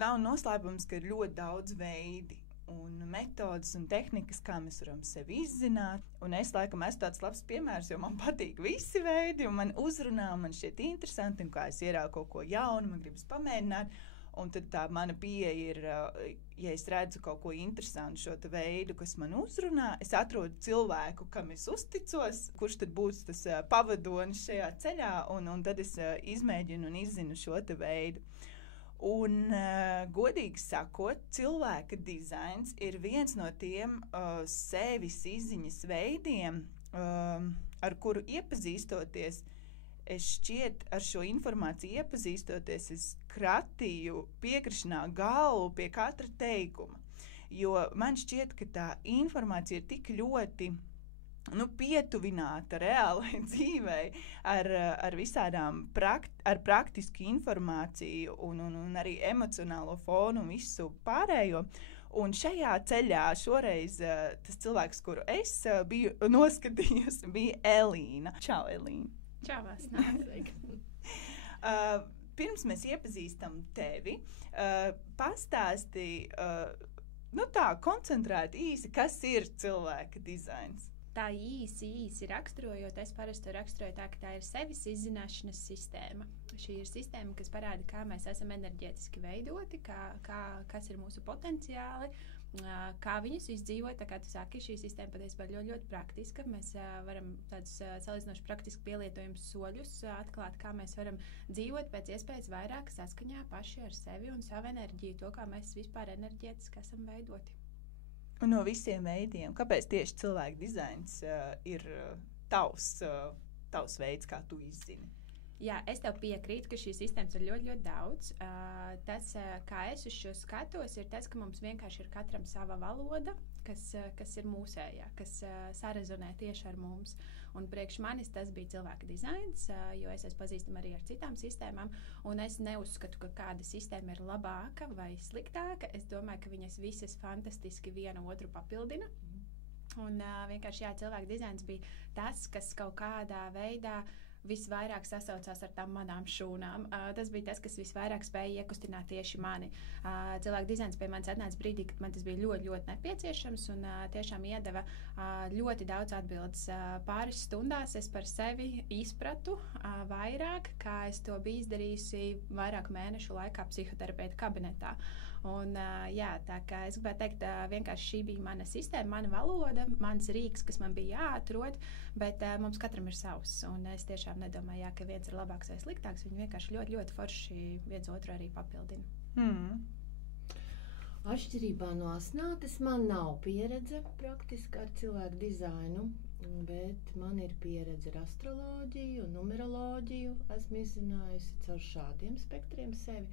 nav noslēpums, ka ir ļoti daudz veidi un metodas un tehnikas, kā mēs varam sevi izzināt. Un es laikam esmu tāds labs piemērs, jo man patīk visi veidi, un man uzrunā, man šķiet interesanti, un kā es ieraugu kaut ko jaunu, man gribas pamēģināt. Un tad tā mana pieeja ir, ja es redzu kaut ko interesantu šo veidu, kas man uzrunā, es atrodu cilvēku, kam es uzticos, kurš tad būs tas pavadonis šajā ceļā, un tad es izmēģinu un izzinu šo veidu. Un, godīgi sakot, cilvēka dizains ir viens no tiem sevis izziņas veidiem, ar kuru iepazīstoties, es šķiet ar šo informāciju iepazīstoties, es kratīju piekrišanā galvu pie katra teikuma. Jo man šķiet, ka tā informācija ir tik ļoti pietuvināta reālai dzīvei ar visādām ar praktisku informāciju un arī emocionālo fonu un visu pārējo. Un šajā ceļā šoreiz tas cilvēks, kuru es biju noskatījusi, bija Elīna. Čau, Elīna! Čau, Vasnāk! Pirms mēs iepazīstam tevi, pastāsti koncentrēti īsi, kas ir cilvēka dizains. Tā īsi raksturojot, es parasti to raksturoju tā, ka tā ir sevis izzināšanas sistēma. Šī ir sistēma, kas parāda, kā mēs esam enerģētiski veidoti, kas ir mūsu potenciāli, kā viņus izdzīvot. Tā kā tu saki, šī sistēma patiesībā ir ļoti, ļoti praktiska. Mēs varam tādus salīdzinoši praktiski pielietojumus soļus atklāt, kā mēs varam dzīvot pēc iespējas vairāk saskaņā paši ar sevi un savu enerģiju, to, kā mēs vispār enerģētiski esam veidoti. Un no visiem veidiem, kāpēc tieši cilvēka dizains ir tavs veids, kā tu izzini? Jā, es tev piekrītu, ka šīs sistēmas ir ļoti, ļoti daudz. Tas, kā es uz šo skatos, ir tas, ka mums vienkārši ir katram sava valoda, kas ir mūsējā, kas sarezonē tieši ar mums. Un priekš manis tas bija cilvēka dizains, jo es esmu pazīstama arī ar citām sistēmām, un es neuzskatu, ka kāda sistēma ir labāka vai sliktāka. Es domāju, ka viņas visas fantastiski viena otru papildina. Un vienkārši cilvēka dizains bija tas, kas kaut kādā veidā visvairāk sasaucās ar tām manām šūnām. Tas bija tas, kas visvairāk spēja iekustināt tieši mani. Cilvēka dizains pie manis atnāca brīdī, kad man tas bija ļoti, ļoti nepieciešams un tiešām iedeva ļoti daudz atbildes. Pāris stundās es par sevi izpratu vairāk, kā es to biju izdarījusi vairāku mēnešu laikā psihoterapeita kabinetā. Un tā kā es gribētu teikt, vienkārši šī bija mana sistēma, mana valoda, mans rīks, kas man bija jāatrod, bet mums katram ir savs. Un es tiešām nedomāju, ka viens ir labāks vai sliktāks. Viņi vienkārši ļoti, ļoti forši viens otru arī papildina. Atšķirībā no Asnātes man nav pieredze praktiski ar cilvēku dizainu, bet man ir pieredze ar astroloģiju un numeroloģiju. Esmu izzinājusi caur šādiem spektriem sevi.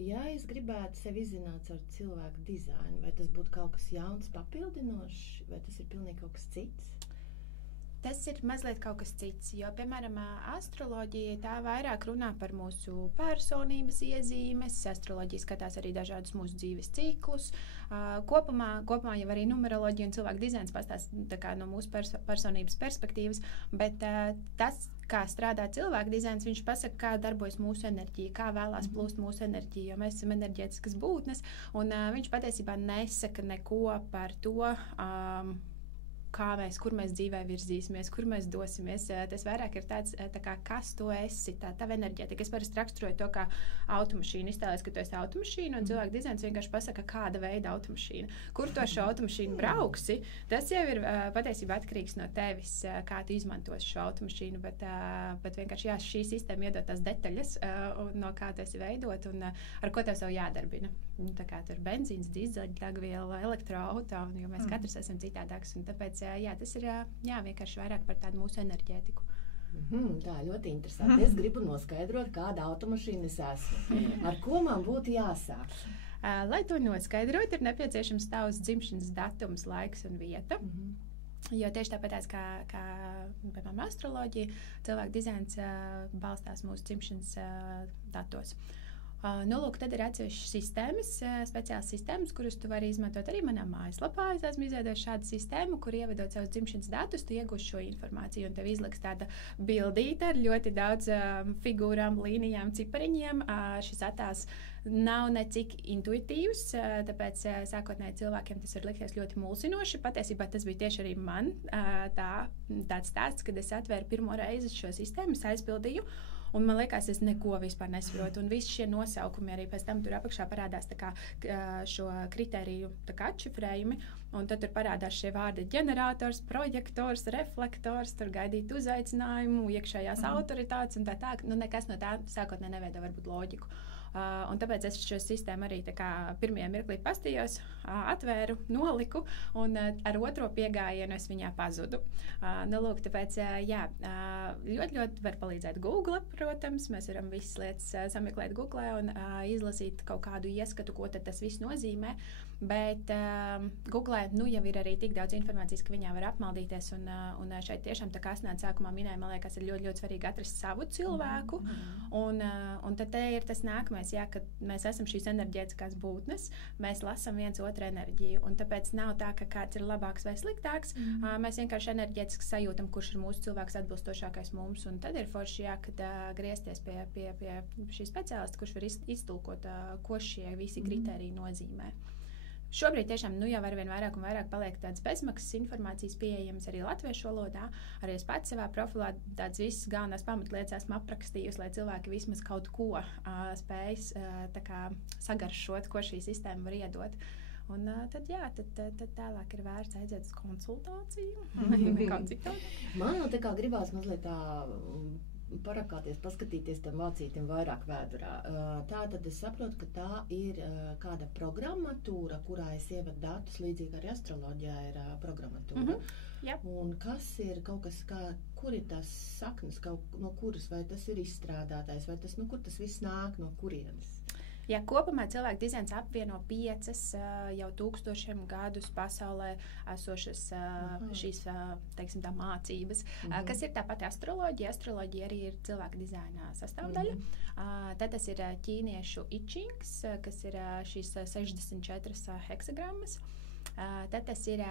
Ja es gribētu sevi izzināt ar cilvēku dizainu, vai tas būtu kaut kas jauns, papildinošs, vai tas ir pilnīgi kaut kas cits? Tas ir mazliet kaut kas cits, jo, piemēram, astroloģija tā vairāk runā par mūsu personības iezīmes. Astroloģija skatās arī dažādus mūsu dzīves ciklus. Kopumā jau arī numeroloģija un cilvēka dizains pastāsta no mūsu personības perspektīvas, bet tas, kā strādā cilvēka dizains, viņš pasaka, kā darbojas mūsu enerģija, kā vēlās plūst mūsu enerģija, jo mēs esam enerģētiskas būtnes, un viņš patiesībā nesaka neko par to, kur mēs dzīvē virzīsimies, kur mēs dosimies. Tas vairāk ir tāds, kas tu esi, tava enerģētika. Es parasti raksturoju to kā automašīnu. Iztēlēs, ka tu esi automašīna, un cilvēka dizains vienkārši pasaka, kāda veida automašīna. Kur tu ar šo automašīnu brauksi, tas jau ir patiesībā atkarīgs no tevis, kā tu izmantosi šo automašīnu, bet vienkārši šī sistēma iedod tās detaļas, no kā tu esi veidot un ar ko tev savu jādarbina. Tā kā tur benzīns, dīzeļa, degviela, elektroauto, jo mēs katrs esam citādāks, un tāpēc tas ir vienkārši vairāk par tādu mūsu enerģētiku. Tā ļoti interesanti. Es gribu noskaidrot, kāda automašīna es esmu. Ar ko man būtu jāsāk? Lai to noskaidrot, ir nepieciešams tavs dzimšanas datums, laiks un vieta. Jo tieši tāpēc, kā piemēram, astroloģija, cilvēka dizains balstās mūsu dzimšanas datos. Lūk, tad ir atsevišķas sistēmas, speciālas sistēmas, kuras tu vari izmantot arī manā mājaslapā. Es esmu izveidojis šādu sistēmu, kur ievedot savus dzimšanas datus, tu iegūsi šo informāciju, un tev izliks tāda bildīte ar ļoti daudz figūrām, līnijām, cipariņiem. Šis attēls nav necik intuitīvs, tāpēc sākotnēji cilvēkiem tas var likties ļoti mulsinoši. Patiesībā tas bija tieši arī man tāds stāsts, kad es atvēru pirmo reizi šo sistēmu, es aizpildīju. Un man liekas, es neko vispār nesaprotu. Un visi šie nosaukumi arī pēc tam tur apakšā parādās šo kritēriju atšifrējumi. Un tad tur parādās šie vārdi ģenerators, projektors, reflektors, tur gaidīt uzaicinājumu, iekšējās autoritātes un tā. Nu, nekas no tā sākotnē neveido varbūt loģiku. Un tāpēc es šo sistēmu arī pirmajā mirklī pastījos, atvēru, noliku, un ar otro piegājienu es viņā pazudu. Nu, lūk, tāpēc, ļoti var palīdzēt Google, protams. Mēs varam visas lietas sameklēt Google un izlasīt kaut kādu ieskatu, ko tad tas viss nozīmē. Bet Google jau ir arī tik daudz informācijas, ka viņā var apmaldīties. Un šeit tiešām, tā kā Asnēta sākumā minēja, man liekas, ir ļoti, ļoti svarīgi atrast savu cilvēku. Un tad ir tas nākamais, kad mēs esam šīs enerģētiskās būtnes, mēs lasām viens otru enerģiju. Un tāpēc nav tā, ka kāds ir labāks vai sliktāks. Mēs vienkārši enerģētiski sajūtam, kurš ir mūsu cilvēks atbilstošākais mums. Un tad ir forši, kad griezties pie šī speciālista, kurš var iztulkot, ko šie visi kritēriji nozīmē. Šobrīd tiešām jau arvien vairāk un vairāk paliek tādas bezmaksas informācijas pieejamas arī latviešu valodā. Arī es pats savā profilā tādas visas galvenās pamatlietas esmu aprakstījusi, lai cilvēki vismaz kaut ko spējas sagaršot, ko šī sistēma var iedot. Un tad tālāk ir vērts aiziet uz konsultāciju vai kaut citādi. Man tā kā gribās mazliet tā parakāties, paskatīties tam vācītim vairāk vēdurā. Tā tad es saprotu, ka tā ir kāda programmatūra, kurā es ievedu datus, līdzīgi arī astroloģijā ir programmatūra. Un kas ir kaut kas, kur ir tās saknes, no kuras, vai tas ir izstrādātais, vai tas, kur tas viss nāk, no kurienes? Jā, kopumā cilvēku dizains apvieno 5 jau tūkstošiem gadus pasaulē esošas šīs, teiksim tā, mācības, kas ir tā pati astroloģija. Astroloģija arī ir cilvēka dizaina sastāvdaļa. Tad tas ir ķīniešu I Chings, kas ir šīs 64 heksagrammas. Tad tas ir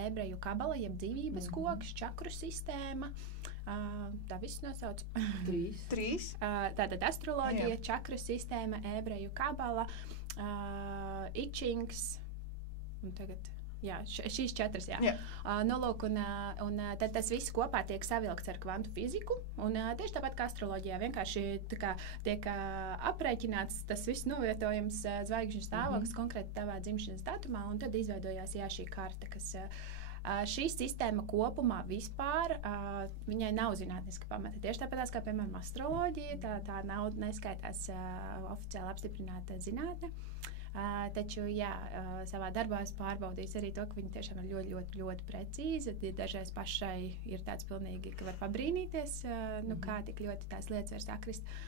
ebreju kabala, jeb dzīvības koks, čakru sistēma. Tā viss nosauc. 3. Tātad astroloģija, čakru sistēma, ebreju kabala, I Chings. Un tagad, šīs 4, Nolūk, un tad tas viss kopā tiek savilkts ar kvantu fiziku. Un tieši tāpat kā astroloģijā, vienkārši tiek aprēķināts tas viss novietojums zvaigžņu stāvoklis konkrēti tavā dzimšanas datumā, un tad izveidojās šī karta, kas šī sistēma kopumā vispār, viņai nav zinātniska pamata. Tieši tāpēc, kā piemēram astroloģija, tā nav neskaitās oficiāli apstiprināta zinātne. Taču, savā darbā es pārbaudīju arī to, ka viņi tiešām ir ļoti, ļoti, ļoti precīzi. Dažreiz pašai ir tāds pilnīgi, ka var pabrīnīties, kā tik ļoti tās lietas var sakrist.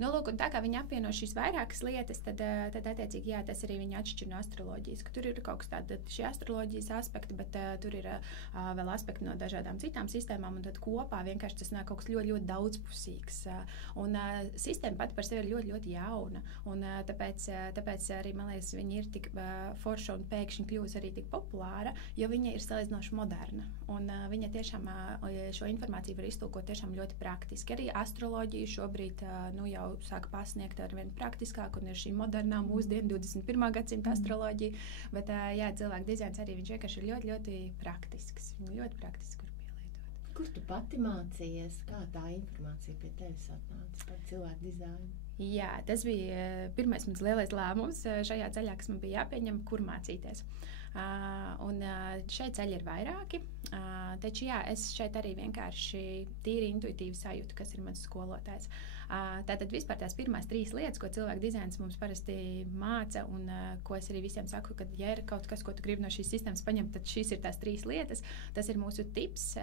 Lūk, un tā kā viņi apvieno šīs vairākas lietas, tad attiecīgi, tas arī viņi atšķir no astroloģijas, ka tur ir kaut kas tāds, šie astroloģijas aspekti, bet tur ir vēl aspekti no dažādām citām sistēmām, un tad kopā vienkārši tas nāk kaut kas ļoti, ļoti daudzpusīgs. Un sistēma pati par sevi ir ļoti, ļoti jauna, un tāpēc arī, man liekas, viņi ir tik forša un pēkšņi kļūs arī tik populāra, jo viņa ir salīdzinoši moderna, un viņa tiešām šo informāciju var iztulkot tiešām ļoti praktiski. Arī astroloģija šobrīd, jau sāk pasniegt ar vien praktiskāk, un ir šī modernā mūsdienu 21. gadsimta astroloģija, bet cilvēku dizains arī viņš vienkārši ir ļoti, ļoti praktisks. Viņu ļoti praktiski var pielietot. Kur tu pati mācījies? Kā tā informācija pie tevis atnāca par cilvēku dizainu? Jā, tas bija pirmais mans lielais lēmums šajā ceļā, kas man bija jāpieņem, kur mācīties. Un šeit ceļi ir vairāki, taču es šeit arī vienkārši tīri intuitīvi sajūtu, kas ir mans skolotājs. Tātad vispār tās pirmās 3 lietas, ko cilvēku dizains mums parasti māca, un ko es arī visiem saku, ka, ja ir kaut kas, ko tu gribi no šīs sistēmas paņemt, tad šīs ir tās 3 lietas. Tas ir mūsu tips,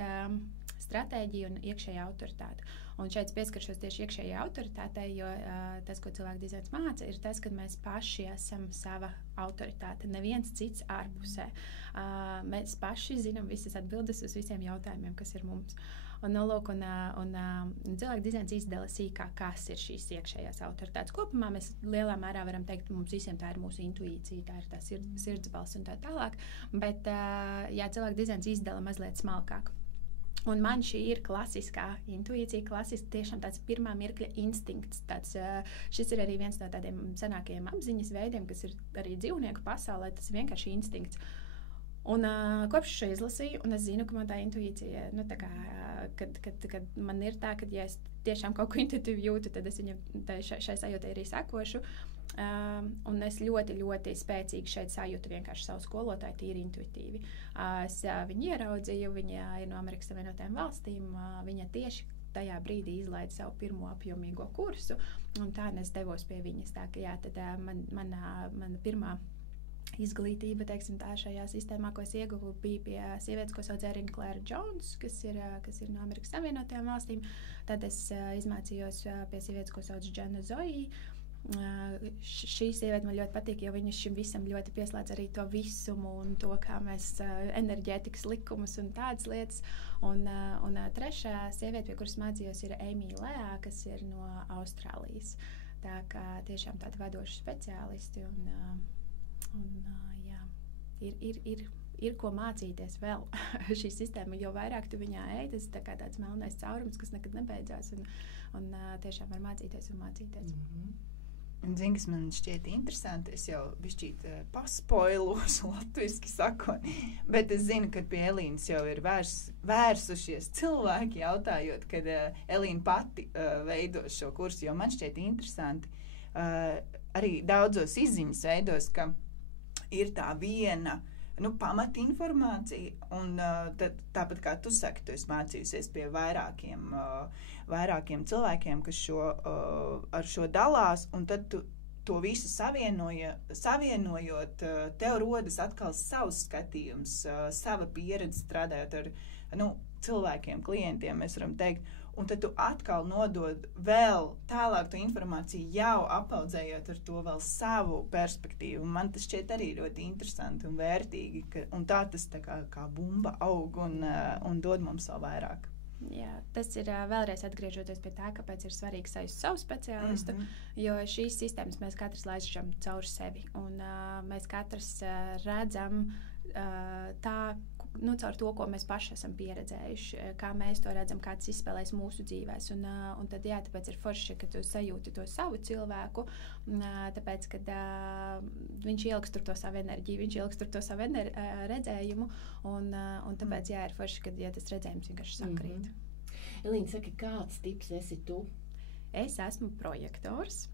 stratēģija un iekšējā autoritāte. Un šeit pieskaršos tieši iekšējai autoritātei, jo tas, ko cilvēku dizains māca, ir tas, ka mēs paši esam sava autoritāte, neviens cits ārpusē. Mēs paši zinām visas atbildes uz visiem jautājumiem, kas ir mums. lūk, cilvēku dizains izdala sīkāk, kas ir šīs iekšējās autoritātes. Kopumā mēs lielā mērā varam teikt, ka mums visiem tā ir mūsu intuīcija, tā ir tā sirdsbalss un tā tālāk, bet cilvēku dizains izdala mazliet smalkāk. Un man šī ir klasiskā intuīcija, tiešām tāds pirmā mirkļa instinkts. Šis ir arī viens no tādiem senākajiem apziņas veidiem, kas ir arī dzīvnieku pasaulē, tas ir vienkārši instinkts. Un kopš šo izlasīju, un es zinu, ka man tā intuīcija, kad man ir tā, ka ja es tiešām kaut ko intuitīvi jūtu, tad es viņam šai sajūtai arī sekošu. Un es ļoti, ļoti spēcīgi šeit sajūtu vienkārši savu skolotāju tīri intuitīvi. Es viņu ieraudzīju, viņa ir no Amerikas Savienotajām valstīm, viņa tieši tajā brīdī izlaida savu pirmo apjomīgo kursu, un tā es devos pie viņas. Tā ka jā, tad mana pirmā izglītība, teiksim tā, šajā sistēmā, ko es ieguvu, bija pie sievietes, ko sauc Erin Claire Jones, kas ir no Amerikas Savienotajām valstīm. Tad es izmācījos pie sievietes, ko sauc Jenna Zoe. Šī sieviete man ļoti patīk, jo viņa šim visam ļoti pieslēdz arī to visumu un to, kā mēs enerģētikas likumus un tādas lietas. Un trešā sieviete, pie kuras mācījos, ir Amy Lea, kas ir no Austrālijas. Tā kā tiešām tādi vadoši speciālisti jā, ir ko mācīties vēl. Šī sistēma, jo vairāk tu viņā ej, tas ir tāds melnais caurums, kas nekad nebeidzās, un tiešām var mācīties un mācīties. Un zini, kas man šķiet interesanti, es jau bišķīt paspoilošu latviski sakot, bet es zinu, ka pie Elīnas jau ir vērsušies cilvēki jautājot, kad Elīna pati veido šo kursu, jo man šķiet interesanti arī daudzos izziņas veidos, ka ir tā viena pamatinformācija, un tāpat kā tu saki, tu esi mācījusies pie vairākiem cilvēkiem, kas ar šo dalās, un tad tu to visu savienojot, tev rodas atkal savs skatījums, sava pieredze strādājot ar cilvēkiem, klientiem, mēs varam teikt, un tad tu atkal nodod vēl tālāk to informāciju, jau apaudzējot ar to vēl savu perspektīvu. Man tas šķiet arī ļoti interesanti un vērtīgi, un tā tas tā kā bumba aug un dod mums vēl vairāk. Jā, tas ir vēlreiz atgriežoties pie tā, kāpēc ir svarīgi sajust savu speciālistu, jo šīs sistēmas mēs katrs laižam cauri sevi, un mēs katrs redzam caur to, ko mēs paši esam pieredzējuši, kā mēs to redzam, kā tas izspēlēs mūsu dzīvēs. Un tad, jā, tāpēc ir forši, ka tu sajūti to savu cilvēku, tāpēc, kad viņš ieliks tur to savu enerģiju, viņš ieliks tur to savu redzējumu, un tāpēc, jā, ir forši, kad tas redzējums vienkārši sakrīt. Elīna, saka, kāds tips esi tu? Es esmu projektors,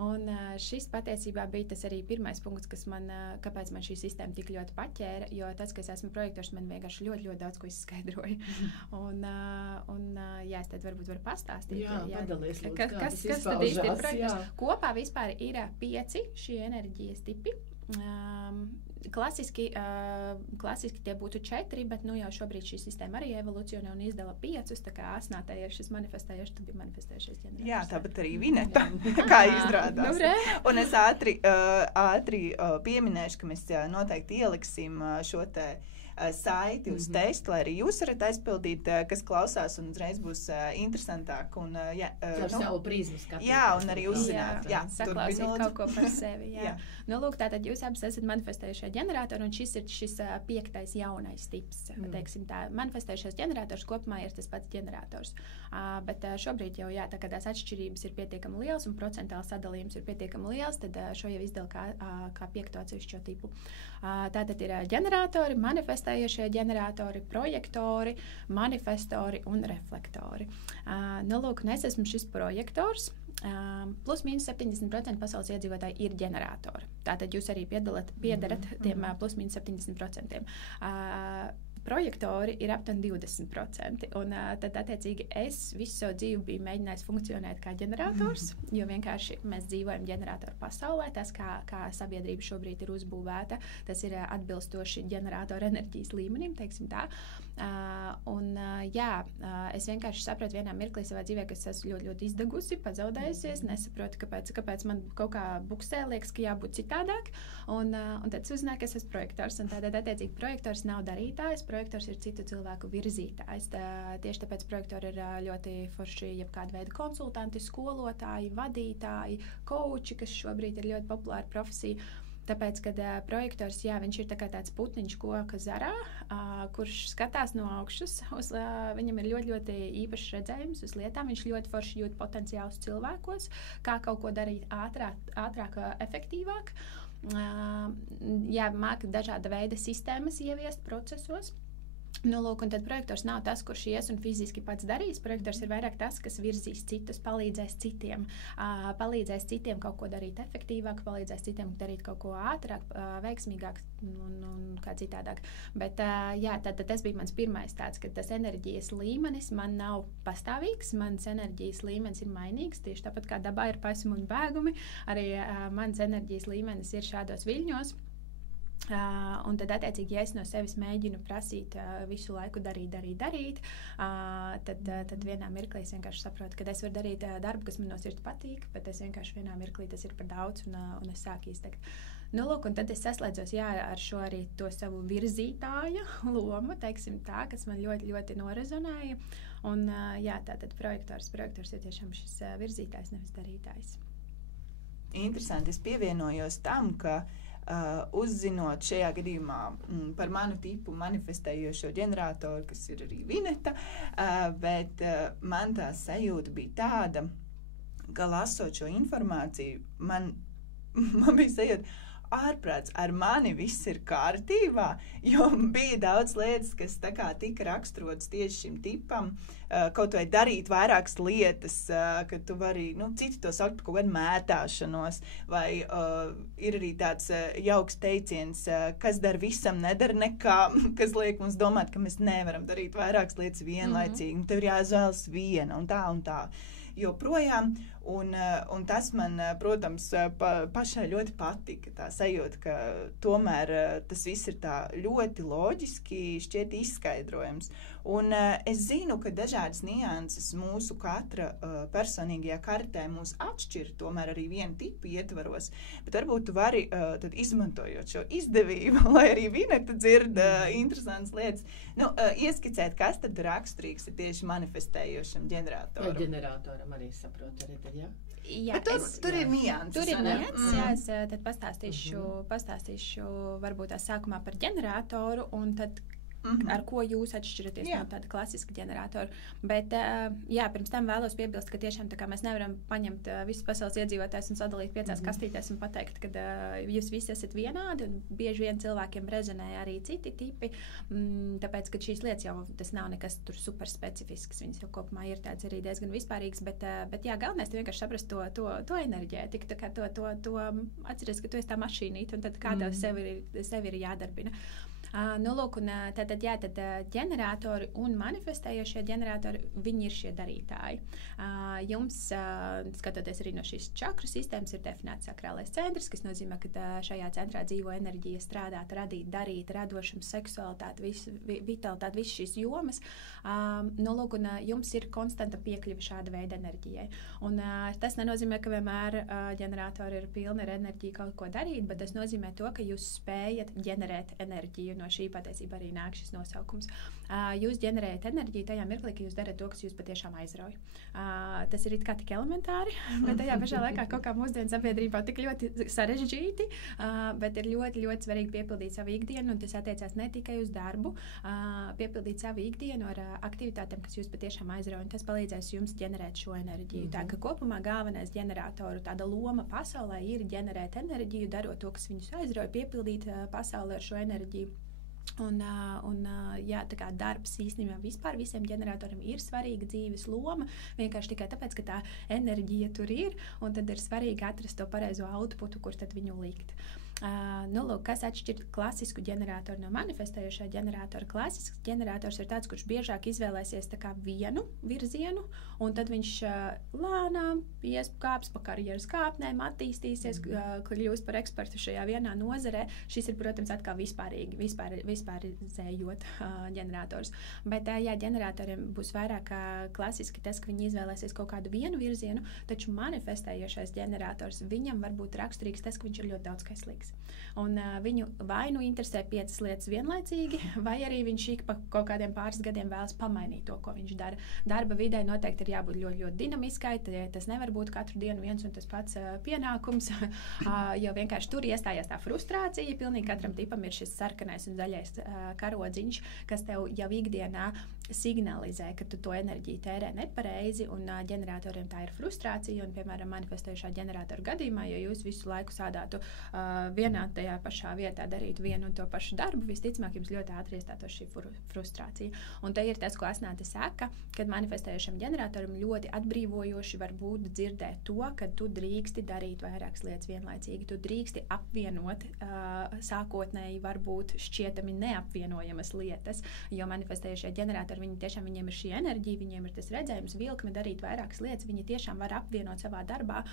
un šis patiesībā bija tas arī pirmais punkts, kāpēc man šī sistēma tik ļoti paķēra, jo tas, ka es esmu projektors, man vienkārši ļoti, ļoti daudz ko izskaidroja. Un jā, es tad varbūt varu pastāstīt. Jā, padalies, lūdzu, kas tad īsti ir projektors? Kopā vispār ir 5 šie enerģijas tipi. Klasiski tie būtu 4, bet jau šobrīd šī sistēma arī evolucionē un izdala 5, tā kā asnātē ir šis manifestējošs, tad bija manifestējušies ģenerators. Jā, tāpat arī Vineta, kā izrādās. Un es ātri pieminēšu, ka mēs noteikti ieliksim šo te saiti uz testu, lai arī jūs varat aizpildīt, kas klausās, un uzreiz būs interesantāk. Ar savu prizmu skatīt. Jā, un arī uzzināt. Saklausīt kaut ko par sevi. Jā. Lūk, tātad jūs abas esat manifestējušie ģeneratori, un šis ir šis 5. jaunais tips. Teiksim tā, manifestējušies ģenerators kopumā ir tas pats ģenerators. Bet šobrīd jau, tā kā tās atšķirības ir pietiekami liels un procentāls sadalījums ir pietiekami liels, tad šo jau izdala kā 5. atsevišķo tipu. Tātad ir ģeneratori, manifestējušie ģeneratori, projektori, manifestori un reflektori. Lūk, es esmu šis projektors. Plus mīnus 70% pasaules iedzīvotāji ir ģeneratori. Tātad jūs arī piedarat tiem plus mīnus 70%. Projektori ir aptuveni 20%, un tad, attiecīgi, es visu savu dzīvi biju mēģinājis funkcionēt kā ģenerators, jo vienkārši mēs dzīvojam ģeneratoru pasaulē, tas, kā sabiedrība šobrīd ir uzbūvēta, tas ir atbilstoši ģeneratoru enerģijas līmenim, teiksim tā, Es vienkārši sapratu vienā mirklī savā dzīvē, ka es esmu ļoti, ļoti izdegusi, pazaudējusies, nesaprotu, kāpēc man kaut kā buksē liekas, ka jābūt citādāk. Un tad es uzzināju, ka es esmu projektors. Un tātad, attiecīgi, projektors nav darītājs, projektors ir citu cilvēku virzītājs. Tieši tāpēc projektori ir ļoti forši jebkāda veida konsultanti, skolotāji, vadītāji, koči, kas šobrīd ir ļoti populāra profesija. Tāpēc, kad projektors, viņš ir tāds putniņš koka zarā, kurš skatās no augšas, viņam ir ļoti, ļoti īpašs redzējums uz lietām, viņš ļoti forši jūt potenciālus cilvēkos, kā kaut ko darīt ātrāk, efektīvāk. Māca dažāda veida sistēmas ieviest procesos. Un tad projektors nav tas, kurš ies un fiziski pats darīs. Projektors ir vairāk tas, kas virzīs citus, palīdzēs citiem kaut ko darīt efektīvāk, palīdzēs citiem darīt kaut ko ātrāk, veiksmīgāk un kā citādāk. Bet tad tas bija mans pirmais tāds, ka tas enerģijas līmenis man nav pastāvīgs, mans enerģijas līmenis ir mainīgs, tieši tāpat kā dabā ir paisumi un bēgumi, arī mans enerģijas līmenis ir šādos viļņos. Un tad, attiecīgi, ja es no sevis mēģinu prasīt visu laiku darīt, tad vienā mirklī es vienkārši saprotu, ka es varu darīt darbu, kas man no sirds patīk, bet es vienkārši vienā mirklī tas ir par daudz un es sāku izteikt. Un tad es saslēdzos ar šo arī to savu virzītāja lomu, teiksim tā, kas man ļoti, ļoti norezonēja. Un tātad projektors ir tiešām šis virzītājs, nevis darītājs. Interesanti, es pievienojos tam, ka uzzinot šajā gadījumā par manu tipu manifestējošo ģeneratoru, kas ir arī Vineta, bet man tā sajūta bija tāda, ka lasot šo informāciju, man bija sajūta, ārprāts, ar mani viss ir kārtībā, jo bija daudz lietas, kas tā kā tika raksturotas tieši šim tipam, kaut vai darīt vairākas lietas, ka tu vari, citi to saukt par kaut kādu mētāšanos, vai ir arī tāds jauks teiciens, kas dar visam, nedara nekā, kas liek mums domāt, ka mēs nevaram darīt vairākas lietas vienlaicīgi, tev ir jāizvēlas viena un tā. Joprojām, un tas man, protams, pašai ļoti patika, tā sajūta, ka tomēr tas viss ir tā ļoti loģiski šķiet izskaidrojams. Un es zinu, ka dažādas nianses mūsu katra personīgajā kartē mūs atšķir, tomēr arī vienu tipu ietvaros, bet varbūt tu vari, tad izmantojot šo izdevību, lai arī Vineta dzird interesantas lietas, ieskicēt, kas tad raksturīgs ir tieši manifestējošam ģeneratoram. Ja ģeneratoram arī saprot arī tad, jā? Jā, tur ir nianses. Tur ir nianses, jā, es tad pastāstīšu varbūt tā sākumā par ģeneratoru un tad ar ko jūs atšķiraties no tāda klasiska ģeneratora. Bet, pirms tam vēlos piebilst, ka tiešām tā kā mēs nevaram paņemt visus pasaules iedzīvotājus un sadalīt 5 kastītēs un pateikt, ka jūs visi esat vienādi, un bieži vien cilvēkiem rezonē arī citi tipi, tāpēc, ka šīs lietas jau tas nav nekas tur super specifisks, viņas jau kopumā ir tāds arī diezgan vispārīgs, bet galvenais tu vienkārši saprast to enerģētiku, tā kā to atceries, ka tu esi tā mašīnīte, un tad kā tev sevi ir jādarbina. Tad ģeneratori un manifestējošie ģeneratori, viņi ir šie darītāji. Jums, skatoties arī no šīs čakru sistēmas, ir definēts sakrālais centrs, kas nozīmē, ka šajā centrā dzīvo enerģija, strādāt, radīt, darīt, radošums, seksualitāte, vitalitāte, visas šīs jomas. Jums ir konstanta piekļuve šāda veida enerģijai. Un tas nenozīmē, ka vienmēr ģeneratori ir pilni ar enerģiju kaut ko darīt, bet tas nozīmē to, ka jūs spējat ģenerēt enerģiju. No šī patiesībā arī nāk šis nosaukums. Jūs ģenerējat enerģiju tajā mirklī, ka jūs darat to, kas jūs patiešām aizrauj. Tas ir it kā tik elementāri, bet tajā pašā laikā kaut kā mūsdienu sabiedrībā tik ļoti sarežģīti, bet ir ļoti, ļoti svarīgi piepildīt savu ikdienu, un tas attiecās ne tikai uz darbu, piepildīt savu ikdienu ar aktivitātēm, kas jūs patiešām aizrauj, un tas palīdzēs jums ģenerēt šo enerģiju. Tā ka kopumā galvenais ģeneratoru tāda loma pasaulē ir ģenerēt enerģiju, darot to, kas viņus aizrauj, piepildīt pasauli ar šo enerģiju. Tā kā darbs īstenībā vispār visiem ģeneratoriem ir svarīga dzīves loma, vienkārši tikai tāpēc, ka tā enerģija tur ir, un tad ir svarīgi atrast to pareizo outputu, kur tad viņu likt. Lūk, kas atšķir klasisku ģeneratoru no manifestējošā ģeneratora? Klasisks ģenerators ir tāds, kurš biežāk izvēlēsies tā kā vienu virzienu, un tad viņš lēnām kāps pa karjeras kāpnēm, attīstīsies, kļūst par ekspertu šajā vienā nozarē. Šis ir, protams, atkal vispārizējot ģenerators. Bet, jā, ģeneratoriem būs vairāk klasiski tas, ka viņi izvēlēsies kaut kādu vienu virzienu, taču manifestējošais ģenerators, viņam var būt raksturīgs tas, ka viņš ir ļoti daudzskaitlīgs. Un viņu vai nu interesē 5 lietas vienlaicīgi, vai arī viņš ik pa kaut kādiem pāris gadiem vēlas pamainīt to, ko viņš dara. Darba vidē noteikti ir jābūt ļoti, ļoti dinamiskai, tas nevar būt katru dienu viens un tas pats pienākums, jo vienkārši tur iestājās tā frustrācija. Pilnīgi katram tipam ir šis sarkanais un zaļais karodziņš, kas tev jau ikdienā signalizē, ka tu to enerģiju tērē nepareizi, un ģeneratoriem tā ir frustrācija, un, piemēram, manifestējušā ģeneratora gadījumā, ja jūs visu laiku sādātu vienā tajā pašā vietā, darītu vienu un to pašu darbu, visticamāk jums ļoti ātri iestātos šī frustrācija. Un te ir tas, ko Asnāte saka, kad manifestējušam ģeneratoram ļoti atbrīvojoši var būt dzirdēt to, ka tu drīksti darīt vairākas lietas vienlaicīgi, tu drīksti apvienot sākotnēji varbūt šķietami neapvienojamas lietas, jo manifestējušie ģeneratori viņiem ir šī enerģija, viņiem ir tas redzējums, vilkme darīt vairākas lietas, viņi tiešām var apvienot savā darbā,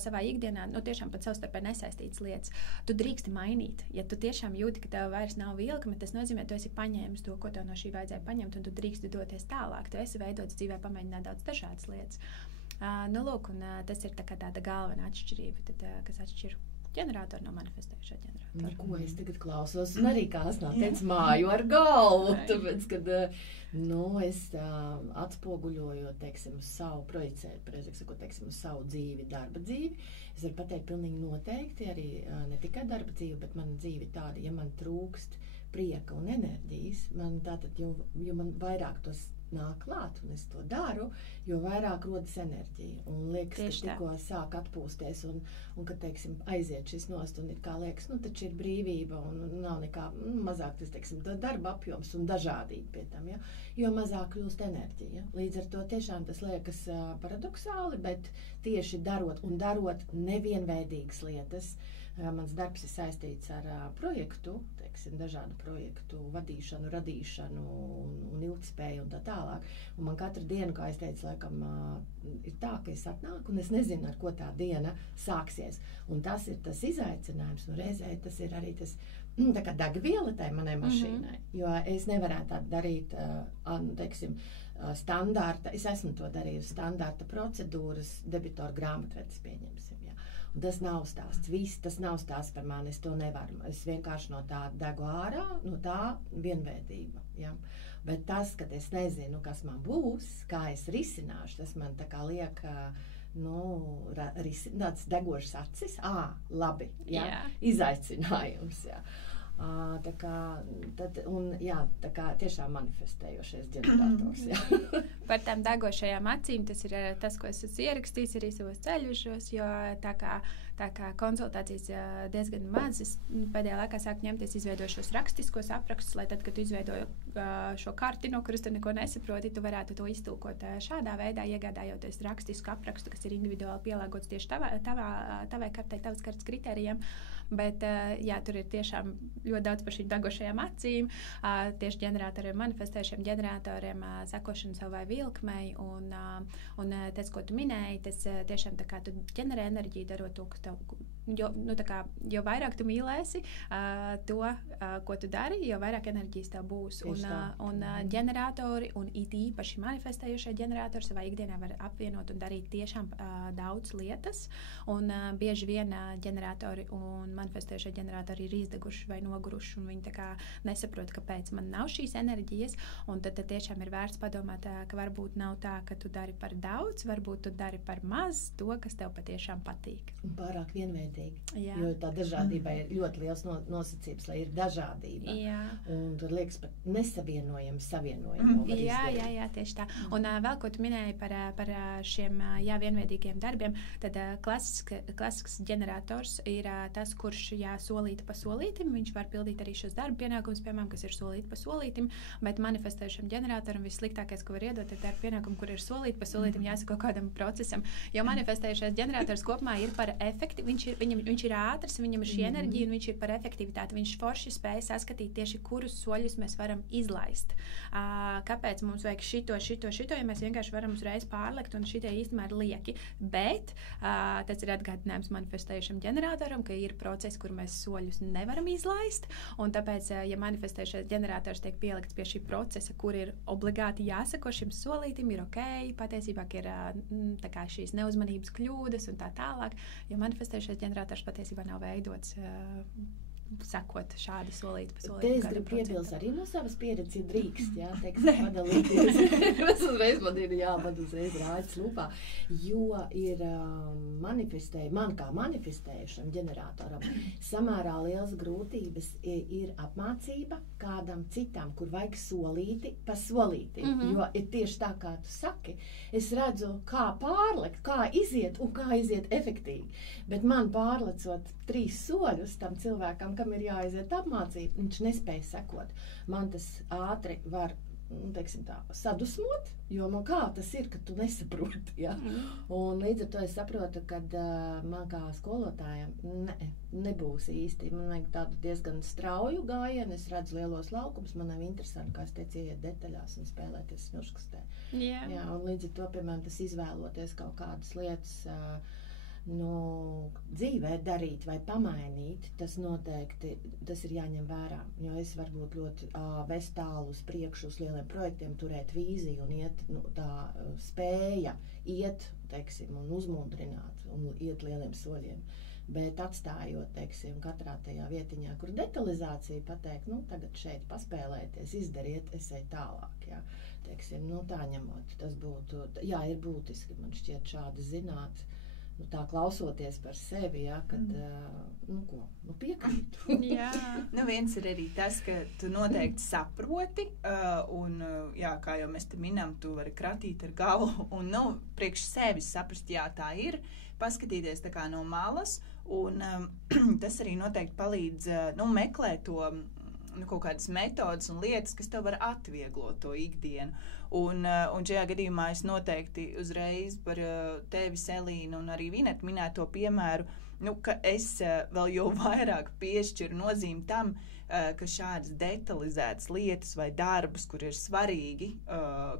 savā ikdienā, tiešām pat savstarpēji nesaistītas lietas. Tu drīksti mainīt. Ja tu tiešām jūti, ka tev vairs nav vilkme, tas nozīmē, tu esi paņēmis to, ko tev no šī vajadzēja paņemt, un tu drīksti doties tālāk. Tu esi veidots dzīvē, pamēģināt daudz dažādas lietas. Lūk, un tas ir tāda galvenā atšķirība, kas atšķir ģeneratoru no manifestējušā ģeneratoru. Ko es tagad klausos, un arī kā Asnāte teica, māju ar galvu, tāpēc, kad es atspoguļoju, teiksim, uz savu projicēju, teiksim, uz savu dzīvi, darba dzīvi, es varu pateikt pilnīgi noteikti arī ne tikai darba dzīvi, bet mana dzīve tāda, ja man trūkst prieka un enerģijas, man tātad, jo man vairāk tos nāk klāt, un es to daru, jo vairāk rodas enerģija. Un liekas, ka tikko sāk atpūsties, un kad, teiksim, aiziet šis nost, un it kā liekas, taču ir brīvība, un nav nekā mazāk, tas, teiksim, darba apjoms un dažādība pie tam, ja? Jo mazāk kļūst enerģija. Līdz ar to tiešām tas liekas paradoxāli, bet tieši darot nevienveidīgas lietas, mans darbs ir saistīts ar projektu, teiksim, dažādu projektu vadīšanu, radīšanu un ilgtspēju un tā tālāk. Un man katru dienu, kā es teicu, laikam, ir tā, ka es atnāku un es nezinu, ar ko tā diena sāksies. Un tas ir tas izaicinājums, un reizē tas ir arī tas, tā kā degviela tai manai mašīnai, jo es nevarētu tā darīt, teiksim, standarta, es esmu to darījusi, standarta procedūras debitoru grāmatvedis, pieņemsim, jā. Un tas nav stāsts, tas nav stāsts par mani, es to nevaru. Es vienkārši no tā degu ārā, no tā vienveidība. Ja? Bet tas, kad es nezinu, kas man būs, kā es risināšu, tas man tā kā liek, tāds degošs acis. Labi, ja? Jā. Izaicinājums, ja. Tā kā tiešām manifestējošais ģenerators. Ja. Par tām degošajām acīm tas ir tas, ko es esmu ierakstījis arī savos ceļušos, jo tā kā konsultācijas diezgan maz, es pēdējā laikā sāku ņemties, izveidoju šos rakstiskos aprakstus, lai tad, kad tu izveidoju šo karti, no kuras tu neko nesaproti, tu varētu to iztulkot šādā veidā, iegādājoties rakstisku aprakstu, kas ir individuāli pielāgots tieši tavai kartei, tavas kartas kritērijiem. Bet, jā, tur ir tiešām ļoti daudz par šīm degošajām acīm, tieši ģeneratoriem, manifestējušiem ģeneratoriem, sekošanu savai vilkmei, un tas, ko tu minēji, tas tiešām tā kā tu ģenerē enerģiju, darot to, kas tev, jo vairāk tu mīlēsi to, ko tu dari, jo vairāk enerģijas tev būs. Un ģeneratori, un it īpaši manifestējušie ģeneratori savā ikdienā var apvienot un darīt tiešām daudz lietas, un bieži vien ģeneratori un manifestējušie ģeneratori ir izdeguši vai noguruši, un viņi tā kā nesaprot, kāpēc man nav šīs enerģijas, un tad tiešām ir vērts padomāt, ka varbūt nav tā, ka tu dari par daudz, varbūt tu dari par maz to, kas tev patiešām patīk. Un pārāk vienveidīgi, jā. Jo tā dažādība ir ļoti liels nosacības, lai ir dažādība. Jā. Un tur liekas pat nesavienojami savienojami. Jā, tieši tā. Un vēl, ko tu minēji par šiem vienveidīgiem darbiem, tad klasisks ģenerators ir tas, kurš solīti pa solītim, viņš var pildīt arī šos darba pienākumus, piemēram, kas ir solīti pa solītim, bet manifestējušam ģeneratoram vissliktākais, ko var iedot, ir darba pienākumu, kur ir solīti pa solītim jāsako kādam procesam, jo manifestējušais ģenerators kopumā ir par efekti, viņš ir viņš ir ātrs, viņam ir šī enerģija un viņš ir par efektivitāti. Viņš forši spēja saskatīt tieši, kurus soļus mēs varam izlaist. Kāpēc mums vajag šito, ja mēs vienkārši varam uzreiz pārlekt un šitie īstenībā ir lieki. Bet tas ir atgādinājums manifestējušam ģeneratoram, ka ir procesi, kur mēs soļus nevaram izlaist. Un tāpēc, ja manifestējušais ģenerators tiek pielikts pie šī procesa, kur ir obligāti jāsako šim solītim, ir ok, patiesībā ir tā kā šīs neuzmanības kļūdas un tā tālāk, jo manifestējušais ģenerators patiesībā nav veidots sakot šādi solīti pa solīti. Te es gribu piebilst arī no savas pieredzes, ja drīkst, padalīties. Es uzreiz man uzreiz rājas lūpā, jo ir man kā manifestējušam ģeneratoram samērā liels grūtības ir apmācība kādam citam, kur vajag solīti pa solīti. Jo ir tieši tā, kā tu saki, es redzu, kā pārlekt, kā iziet un kā iziet efektīvi. Bet man pārlecot 3 soļus tam cilvēkam, kam ir jāiziet apmācība, viņš nespēja sekot. Man tas ātri var, teiksim tā, sadusmot, jo kā tas ir, ka tu nesaproti, ja? Un līdz ar to es saprotu, ka man kā skolotājiem nebūs īsti. Man vajag tādu diezgan strauju gājienu, es redzu lielos laukumus, man nav interesanti, kā es teicu, iet detaļās un spēlēties smilškastē. Jā, un līdz ar to, piemēram, tas izvēloties kaut kādas lietas, dzīvē darīt vai pamainīt, tas noteikti, tas ir jāņem vērā, jo es varu būt ļoti vest tālu uz priekšu uz lieliem projektiem, turēt vīziju un iet, tā spēja iet, teiksim, un uzmundrināt un iet lieliem soļiem. Bet atstājot, teiksim, katrā tajā vietiņā, kur detalizācija pateikt, tagad šeit paspēlēties, izdariet, es eju tālāk, jā. Teiksim, tā ņemot, tas būtu, jā, ir būtiski, man šķiet šādi zināt, tā klausoties par sevi, ja, kad, piekrītu. Jā. Viens ir arī tas, ka tu noteikti saproti, un, jā, kā jau mēs te minam, tu vari kratīt ar galvu, un, priekš sevis saprast, jā, tā ir, paskatīties tā kā no malas, un tas arī noteikti palīdz, meklēt to, kaut kādas metodas un lietas, kas tev var atvieglot to ikdienu. Un šajā gadījumā es noteikti uzreiz par tevi, Selīnu, un arī Vinetu minēto piemēru, ka es vēl jau vairāk piešķiru nozīmi tam, ka šādas detalizētas lietas vai darbus, kur ir svarīgi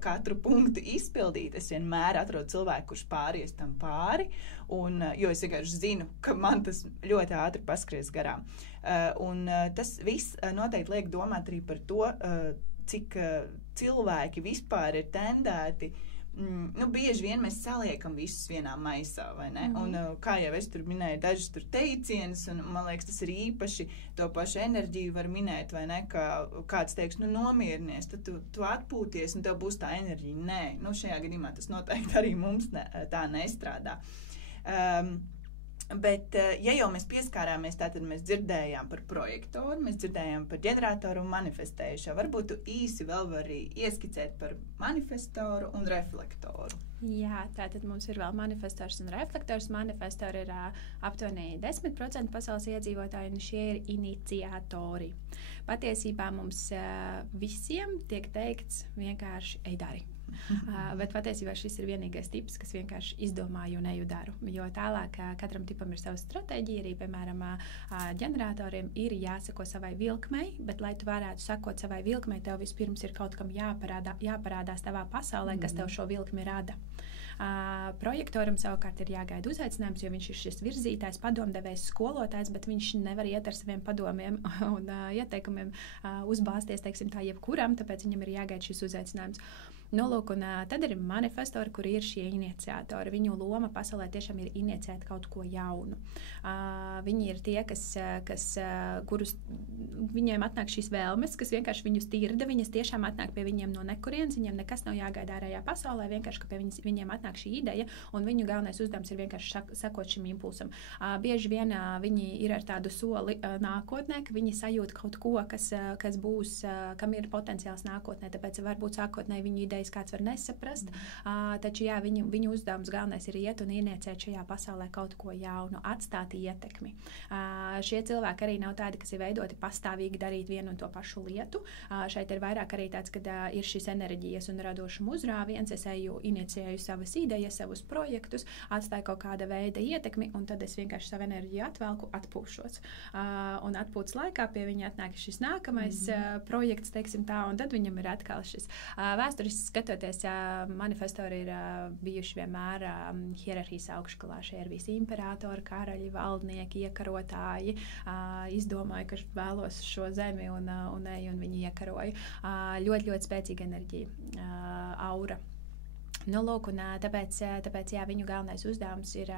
katru punktu izpildīt, es vienmēr atrodu cilvēku, kurš pāries tam pāri, jo es vienkārši zinu, ka man tas ļoti ātri paskries garām. Un tas viss noteikti liek domāt arī par to, cik cilvēki vispār ir tendēti. Bieži vien mēs saliekam visus vienā maisā, vai ne? Un kā jau es tur minēju, dažas tur teicienus, un man liekas, tas ir īpaši to pašu enerģiju var minēt, vai ne? Ka kāds teiks, nomierinies, tad tu atpūties, un tev būs tā enerģija. Nē, šajā gadījumā tas noteikti arī mums tā nestrādā. Bet, ja jau mēs pieskārāmies, tātad mēs dzirdējām par projektoru, mēs dzirdējām par ģeneratoru un manifestējušo. Varbūt tu īsi vēl vari ieskicēt par manifestoru un reflektoru. Jā, tātad mums ir vēl manifestors un reflektors. Manifestori ir aptuveni 10% pasaules iedzīvotāji, un šie ir iniciatori. Patiesībā mums visiem tiek teikts vienkārši ej dari. Bet patiesībā šis ir vienīgais tips, kas vienkārši izdomāju un eju daru. Jo tālāk katram tipam ir sava stratēģija, arī, piemēram, ģeneratoriem ir jāsako savai vilkmei, bet, lai tu varētu sakot savai vilkmei, tev vispirms ir kaut kam jāparādās tavā pasaulē, kas tev šo vilkmi rada. Projektoram savukārt ir jāgaida uzaicinājums, jo viņš ir šis virzītājs, padomdevējs, skolotājs, bet viņš nevar iet ar saviem padomiem un ieteikumiem uzbāzties, teiksim tā, jebkuram, tāpēc viņam ir jāgaida šis uzaicinājums. Lūk, un tad ir manifestori, kuri ir šie iniciatori. Viņu loma pasaulē tiešām ir iniciēt kaut ko jaunu. Viņi ir tie, kurus viņiem atnāk šīs vēlmes, kas vienkārši viņus tirda, viņas tiešām atnāk pie viņiem no nekurienes, viņiem nekas nav jāgaida ārējā pasaulē, vienkārši, ka pie viņiem atnāk šī ideja, un viņu galvenais uzdevums ir vienkārši sekot šim impulsam. Bieži vien viņi ir ar tādu soli nākotnē, ka viņi sajūt kaut ko, kas būs, kam ir potenciāls nākotnē, tāpēc varbūt sākotnē viņu ideja idejas, kāds var nesaprast. Taču jā, viņu uzdevums galvenais ir iet un ieniecēt šajā pasaulē kaut ko jaunu, atstāt ietekmi. Šie cilvēki arī nav tādi, kas ir veidoti pastāvīgi darīt vienu un to pašu lietu. Šeit ir vairāk arī tāds, kad ir šis enerģijas un radošuma uzrāviens. Es eju, inicijēju savas idejas, savus projektus, atstāju kaut kāda veida ietekmi, un tad es vienkārši savu enerģiju atvelku, atpūšos. Un atpūtas laikā pie viņa atnāk šis nākamais projekts, teiksim tā, un tad viņam ir atkal šis. Vēsturiski skatoties, manifestori ir bijuši vienmēr hierarhijas augšgalā. Šie ir visi imperatori, karaļi, valdnieki, iekarotāji. Izdomāju, ka vēlos šo zemi un eju, un viņi iekaroju. Ļoti, ļoti spēcīga enerģija, aura. Nu, lūk, un tāpēc jā, viņu galvenais uzdevums ir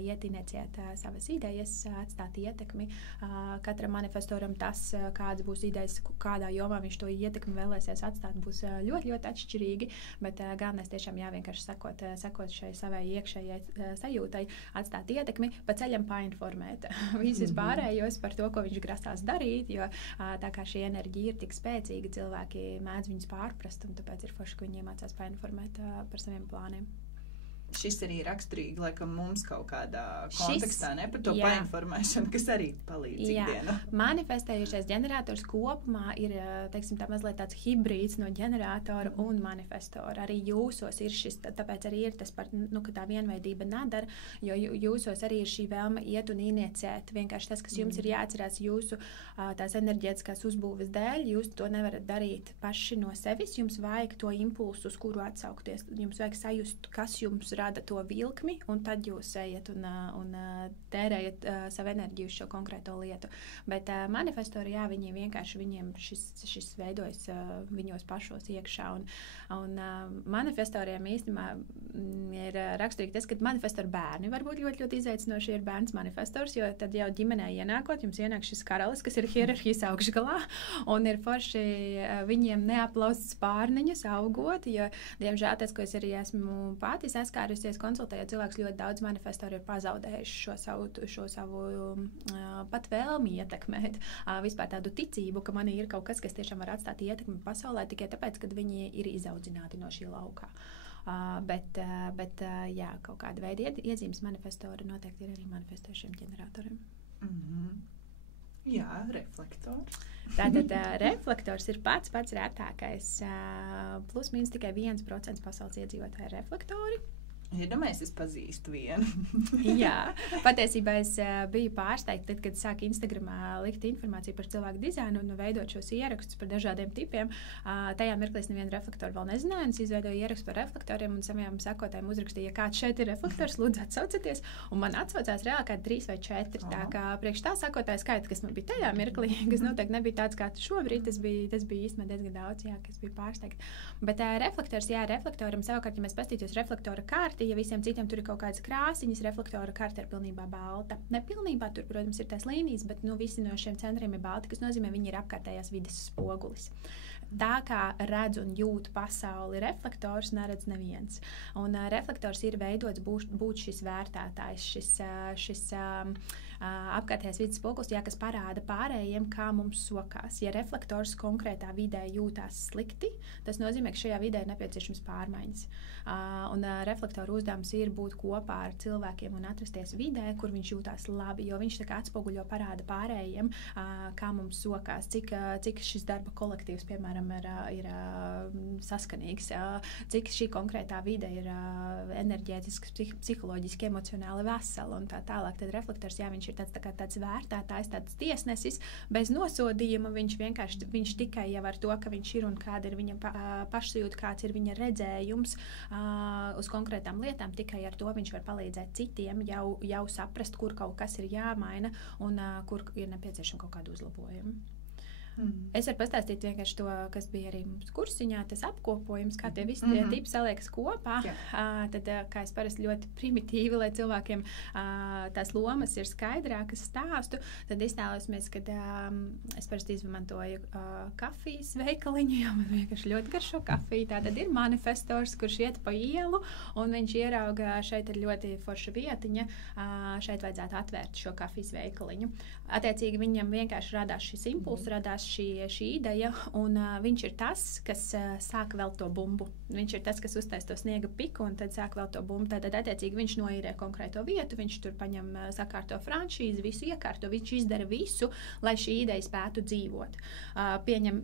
iet inicijēt savas idejas, atstāt ietekmi. Katram manifestoram tas, kādas būs idejas, kādā jomā viņš to ietekmi vēlēsies atstāt, būs ļoti, ļoti atšķirīgi, bet galvenais tiešām vienkārši sakot šai savai iekšējai sajūtai, atstāt ietekmi, pa ceļam painformēt visus pārējos par to, ko viņš grasās darīt, jo tā kā šī enerģija ir tik spēcīga, cilvēki mēdz viņus pārprast, un tāpēc ir forši, ka viņi iemācās painformēt par saviem plāniem. Šis arī raksturīgi, laikam, mums kaut kādā kontekstā, ne par to painformēšanu, kas arī palīdz ikdienā. Manifestējušais ģenerators kopumā ir, teiksim, tā mazliet tāds hibrīds no ģeneratora un manifestora. Arī jūsos ir šis, tāpēc arī ir tas par, ka tā vienveidība nedara, jo jūsos arī ir šī vēlme iet un inieciēt. Vienkārši tas, kas jums ir jāatcerās jūsu tās enerģētiskās uzbūves dēļ, jūs to nevarat darīt paši no sevis, jums vajag to impulsu, uz kuru atsaukties. Jums vajag sajust, kas jums rada to vilkmi, un tad jūs ejat un tērējat savu enerģiju uz šo konkrēto lietu. Bet manifestori, jā, viņi vienkārši, viņiem šis veidojas viņos pašos iekšā, un manifestoriem īstenībā ir raksturīgi tas, ka manifestori bērni var būt ļoti, ļoti izaicinoši ir bērns manifestors, jo tad jau ģimenē ienākot, jums ienāk šis karalis, kas ir hierarhijas augšgalā, un ir forši viņiem neaplausts pārniņus augot, jo, diemžēl, tas, ko es arī esmu pati saskārusies, konsultējot cilvēkus, ļoti daudz manifestori ir pazaudējuši šo savu pat vēlmi ietekmēt, vispār tādu ticību, ka manī ir kaut kas, kas tiešām var atstāt ietekmi pasaulē, tikai tāpēc, kad viņi ir izaudzināti no šī laukā. Bet jā, kaut kāda veida iezīmes manifestori noteikti ir arī manifestējušiem ģeneratoriem. Jā, reflektors. Tātad reflektors ir pats retākais. Plus mīnus tikai 1% pasaules iedzīvotāji ir reflektori. Iedomājies, es pazīstu vienu. Jā, patiesībā es biju pārsteigta, tad, kad sāku Instagramā likt informāciju par cilvēku dizainu un veidot šos ierakstus par dažādiem tipiem. Tajā mirklī es nevienu reflektoru vēl nezināju, un es izveidoju ierakstu par reflektoriem un saviem sekotājiem uzrakstīju, ja kāds šeit ir reflektors, lūdzu atsaucaties. Un man atsaucās reāli kādi 3 vai 4. Tā kā priekš tā sekotāju skaita, kas man bija tajā mirklī, kas noteikti nebija tāds kā šobrīd, tas bija īstenībā diezgan daudz, jā, kas bija pārsteigta. Bet reflektors, jā, reflektoram savukārt, ja mēs pastītos reflektora kārti, ja visiem citiem tur ir kaut kādas krāsiņas, reflektora karta ir pilnībā balta. Ne pilnībā tur, protams, ir tās līnijas, bet visi no šiem centriem ir balti, kas nozīmē, viņi ir apkārtējās vides spogulis. Tā kā redz un jūt pasauli reflektors, neredz neviens. Un reflektors ir veidots būt šis vērtētājs, šis apkārtējās vidas spogulis, kas parāda pārējiem, kā mums sokās. Ja reflektors konkrētā vidē jūtās slikti, tas nozīmē, ka šajā vidē ir nepieciešams pārmaiņas. Un reflektoru uzdevums ir būt kopā ar cilvēkiem un atrasties vidē, kur viņš jūtās labi, jo viņš tā kā atspoguļo parāda pārējiem, kā mums sokās, cik šis darba kolektīvs, piemēram, ir saskanīgs, cik šī konkrētā vide ir enerģētiski, psiholoģiski, emocionāli vesela un tā tālāk. Tad reflektors, jā, viņš ir tāds vērtētājs, tāds tiesnesis, bez nosodījuma, viņš tikai jau ar to, ka viņš ir un kāda ir viņa pašsajūta, kāds ir viņa redzējums uz konkrētām lietām, tikai ar to viņš var palīdzēt citiem jau saprast, kur kaut kas ir jāmaina un kur ir nepieciešama kaut kāda uzlabojuma. Es varu pastāstīt vienkārši to, kas bija arī mums kursiņā, tas apkopojums, kā tie visi tie tipi saliekas kopā. Tad, kā es parasti ļoti primitīvi, lai cilvēkiem tās lomas ir skaidrākas stāstu, tad iztēlosimies, kad es parasti izmantoju kafijas veikaliņu, jo man vienkārši ļoti garšo kafiju. Tātad ir manifestors, kurš iet pa ielu, un viņš ierauga, šeit ir ļoti forša vietiņa, šeit vajadzētu atvērt šo kafijas veikaliņu. Attiecīgi viņam vienkārši radās šis impulss, radās radās šī ideja, un viņš ir tas, kas sāk vēl to bumbu. Viņš ir tas, kas uztais to sniega piku, un tad sāk vēl to bumbu. Tad, attiecīgi, viņš noīrē konkrēto vietu, viņš tur paņem sakārto franšīzi, visu iekārto, viņš izdara visu, lai šī ideja spētu dzīvot. Pieņem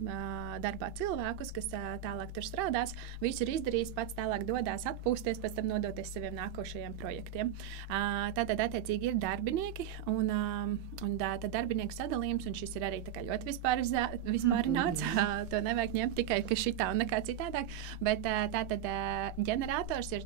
darbā cilvēkus, kas tālāk tur strādās, visu ir izdarījis, pats tālāk dodās atpūsties, pēc tam nodoties saviem nākošajiem projektiem. Tātad, attiecīgi, ir darbinieki, un tad darbinieku sadalījums, un šis ir arī tā kā ļoti vispārināts, to nevajag ņemt tikai, ka šitā un nekā citādāk, bet tātad ģenerators ir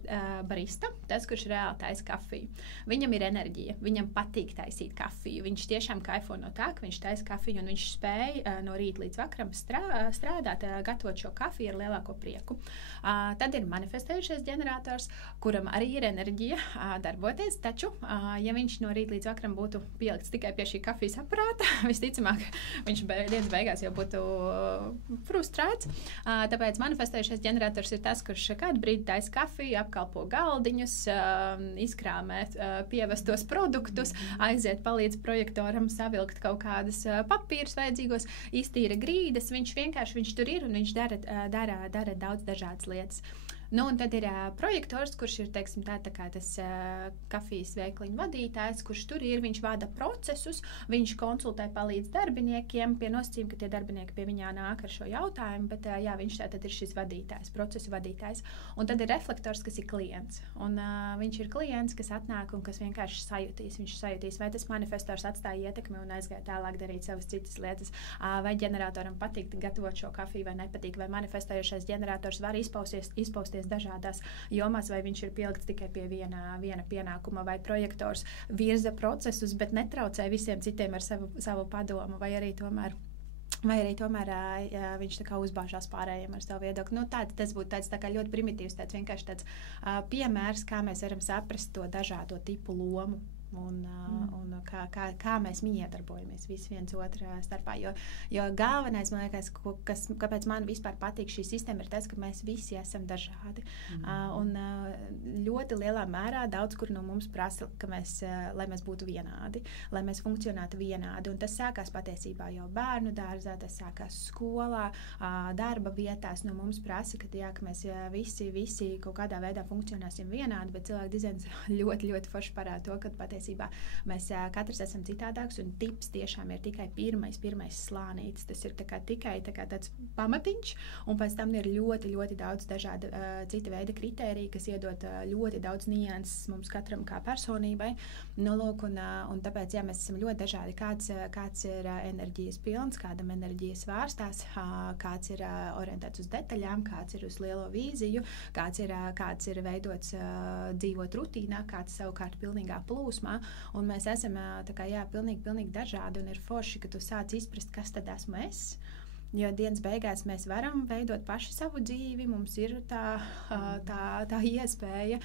barista, tas, kurš reāli taisa kafiju. Viņam ir enerģija, viņam patīk taisīt kafiju, viņš tiešām kaifo no tā, ka viņš taisa kafiju, un viņš spēj no rīta līdz vakaram strādāt, gatavot šo kafiju ar lielāko prieku. Tad ir manifestējušais ģenerators, kuram arī ir enerģija darboties, taču, ja viņš no rīta līdz vakaram būtu pielikts tikai pie šī kafijas aparāta, visticamāk, viņš dienas beigās jau būtu frustrēts. Tāpēc manifestējušais ģenerators ir tas, kurš kādu brīdi taisa kafiju, apkalpo galdiņus, izkrāmē pievestos produktus, aiziet palīdz projektoram savilkt kaut kādas papīrus vajadzīgos, iztīra grīdas, viņš tur ir un viņš dara daudz dažādas lietas. Nu, un tad ir projektors, kurš ir, teiksim, tā kā tas kafijas veikliņu vadītājs, kurš tur ir, viņš vada procesus, viņš konsultē, palīdz darbiniekiem, pie nosacījuma, ka tie darbinieki pie viņā nāk ar šo jautājumu, bet jā, viņš tātad ir šis vadītājs, procesu vadītājs. Un tad ir reflektors, kas ir klients. Un viņš ir klients, kas atnāk un kas vienkārši sajutīs. Viņš sajutīs, vai tas manifestors atstāja ietekmi un aizgāja tālāk darīt savas citas lietas, vai ģeneratoram patīk gatavot šo kafiju vai nepatīk, vai manifestējušais ģenerators var izpausties dažādās jomās, vai viņš ir pielikts tikai pie viena pienākuma, vai projektors virza procesus, bet netraucē visiem citiem ar savu padomu, vai arī tomēr viņš tā kā uzbāžās pārējiem ar savu viedokli. Nu, tas būtu tāds tā kā ļoti primitīvs, vienkārši tāds piemērs, kā mēs varam saprast to dažādo tipu lomu. Un kā mēs iedarbojamies visi viens otrā starpā. Jo galvenais, man liekas, kāpēc man vispār patīk šī sistēma, ir tas, ka mēs visi esam dažādi. Un ļoti lielā mērā daudz kur no mums prasa, lai mēs būtu vienādi, lai mēs funkcionētu vienādi. Un tas sākās patiesībā jau bērnu dārzā, tas sākās skolā, darba vietās. No mums prasa, ka mēs visi kaut kādā veidā funkcionēsim vienādi, bet cilvēku dizains ļoti, ļoti forši parāda to, ka patiesībā mēs katrs esam citādāks, un tips tiešām ir tikai pirmais slānītis. Tas ir tikai tāds pamatiņš, un pēc tam ir ļoti, ļoti daudz dažādu cita veida kritēriju, kas iedod ļoti daudz nianses mums katram kā personībai. Nu, lūk, un tāpēc, jā, mēs esam ļoti dažādi. Kāds ir enerģijas pilns, kādam enerģijas vārstās, kāds ir orientēts uz detaļām, kāds ir uz lielo vīziju, kāds ir veidots dzīvot rutīnā, kāds savukārt pilnīgā plūsmā. Un mēs esam pilnīgi dažādi, un ir forši, ka tu sāc izprast, kas tad esmu es. Jo dienas beigās mēs varam veidot paši savu dzīvi, mums ir tā iespēja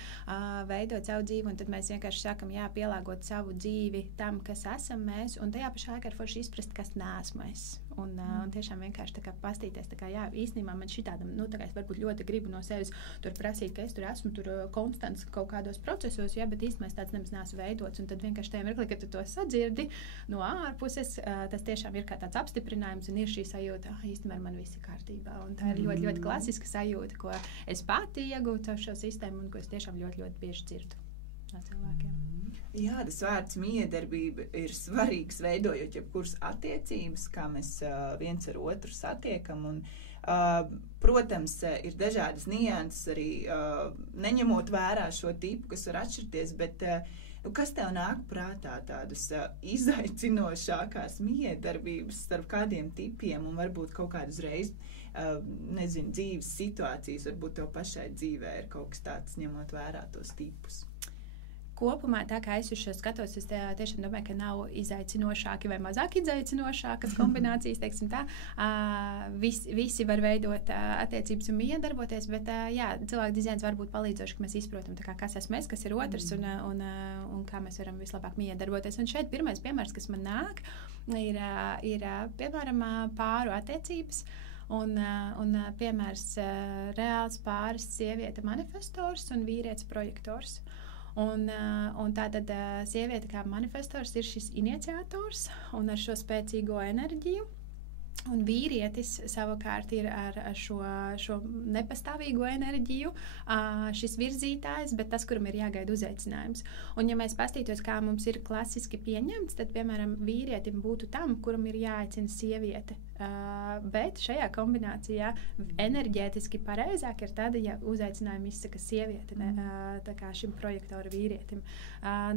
veidot savu dzīvi, un tad mēs vienkārši sākam pielāgot savu dzīvi tam, kas esam mēs, un tajā pašā laikā ir forši izprast, kas neesmu es. Un tiešām vienkārši pastīties, īstenībā man šitādam, es varbūt ļoti gribu no sevis tur prasīt, ka es tur esmu konstants kaut kādos procesos, bet īstenībā es tāds nemaz neesmu veidots, un tad vienkārši tajā mirklī, kad tu to sadzirdi no ārpuses, tas tiešām ir kā tāds apstiprinājums, un ir šī sajūta, īstenībā man viss ir kārtībā, un tā ir ļoti, ļoti klasiska sajūta, ko es pati iegūtu ar šo sistēmu, un ko es tiešām ļoti, ļoti bieži dzirdu no cilvēkiem. Jā, tas vārds miedarbība ir svarīgs, veidojot jebkuras attiecības, kā mēs viens ar otru satiekam. Un, protams, ir dažādas nianses arī neņemot vērā šo tipu, kas var atšķirties, bet kas tev nāk prātā tādas izaicinošākās miedarbības starp kādiem tipiem un varbūt kaut kādu uzreiz, dzīves situācijas, varbūt tev pašai dzīvē ir kaut kas tāds, ņemot vērā tos tipus? Kopumā, tā kā es uz šo skatos, es tiešām domāju, ka nav izaicinošāki vai mazāk izaicinošākas kombinācijas, teiksim tā. Visi var veidot attiecības un iedarboties, bet jā, cilvēku dizains var būt palīdzoši, ka mēs izprotam, kas esmu es, kas ir otrs un kā mēs varam vislabāk iedarboties. Un šeit pirmais piemērs, kas man nāk, ir piemēram pāru attiecības. Un piemērs reāls pāris sieviete manifestors un vīrietis projektors. Un tātad sieviete kā manifestors ir šis iniciators un ar šo spēcīgo enerģiju. Un vīrietis savukārt ir ar šo nepastāvīgo enerģiju, šis virzītājs, bet tas, kuram ir jāgaida uzaicinājums. Un ja mēs pastītos, kā mums ir klasiski pieņemts, tad, piemēram, vīrietim būtu tam, kuram ir jāaicina sieviete. Bet šajā kombinācijā enerģētiski pareizāk ir tad, ja uzaicinājumu izsaka sieviete, tā kā šim projektora vīrietim.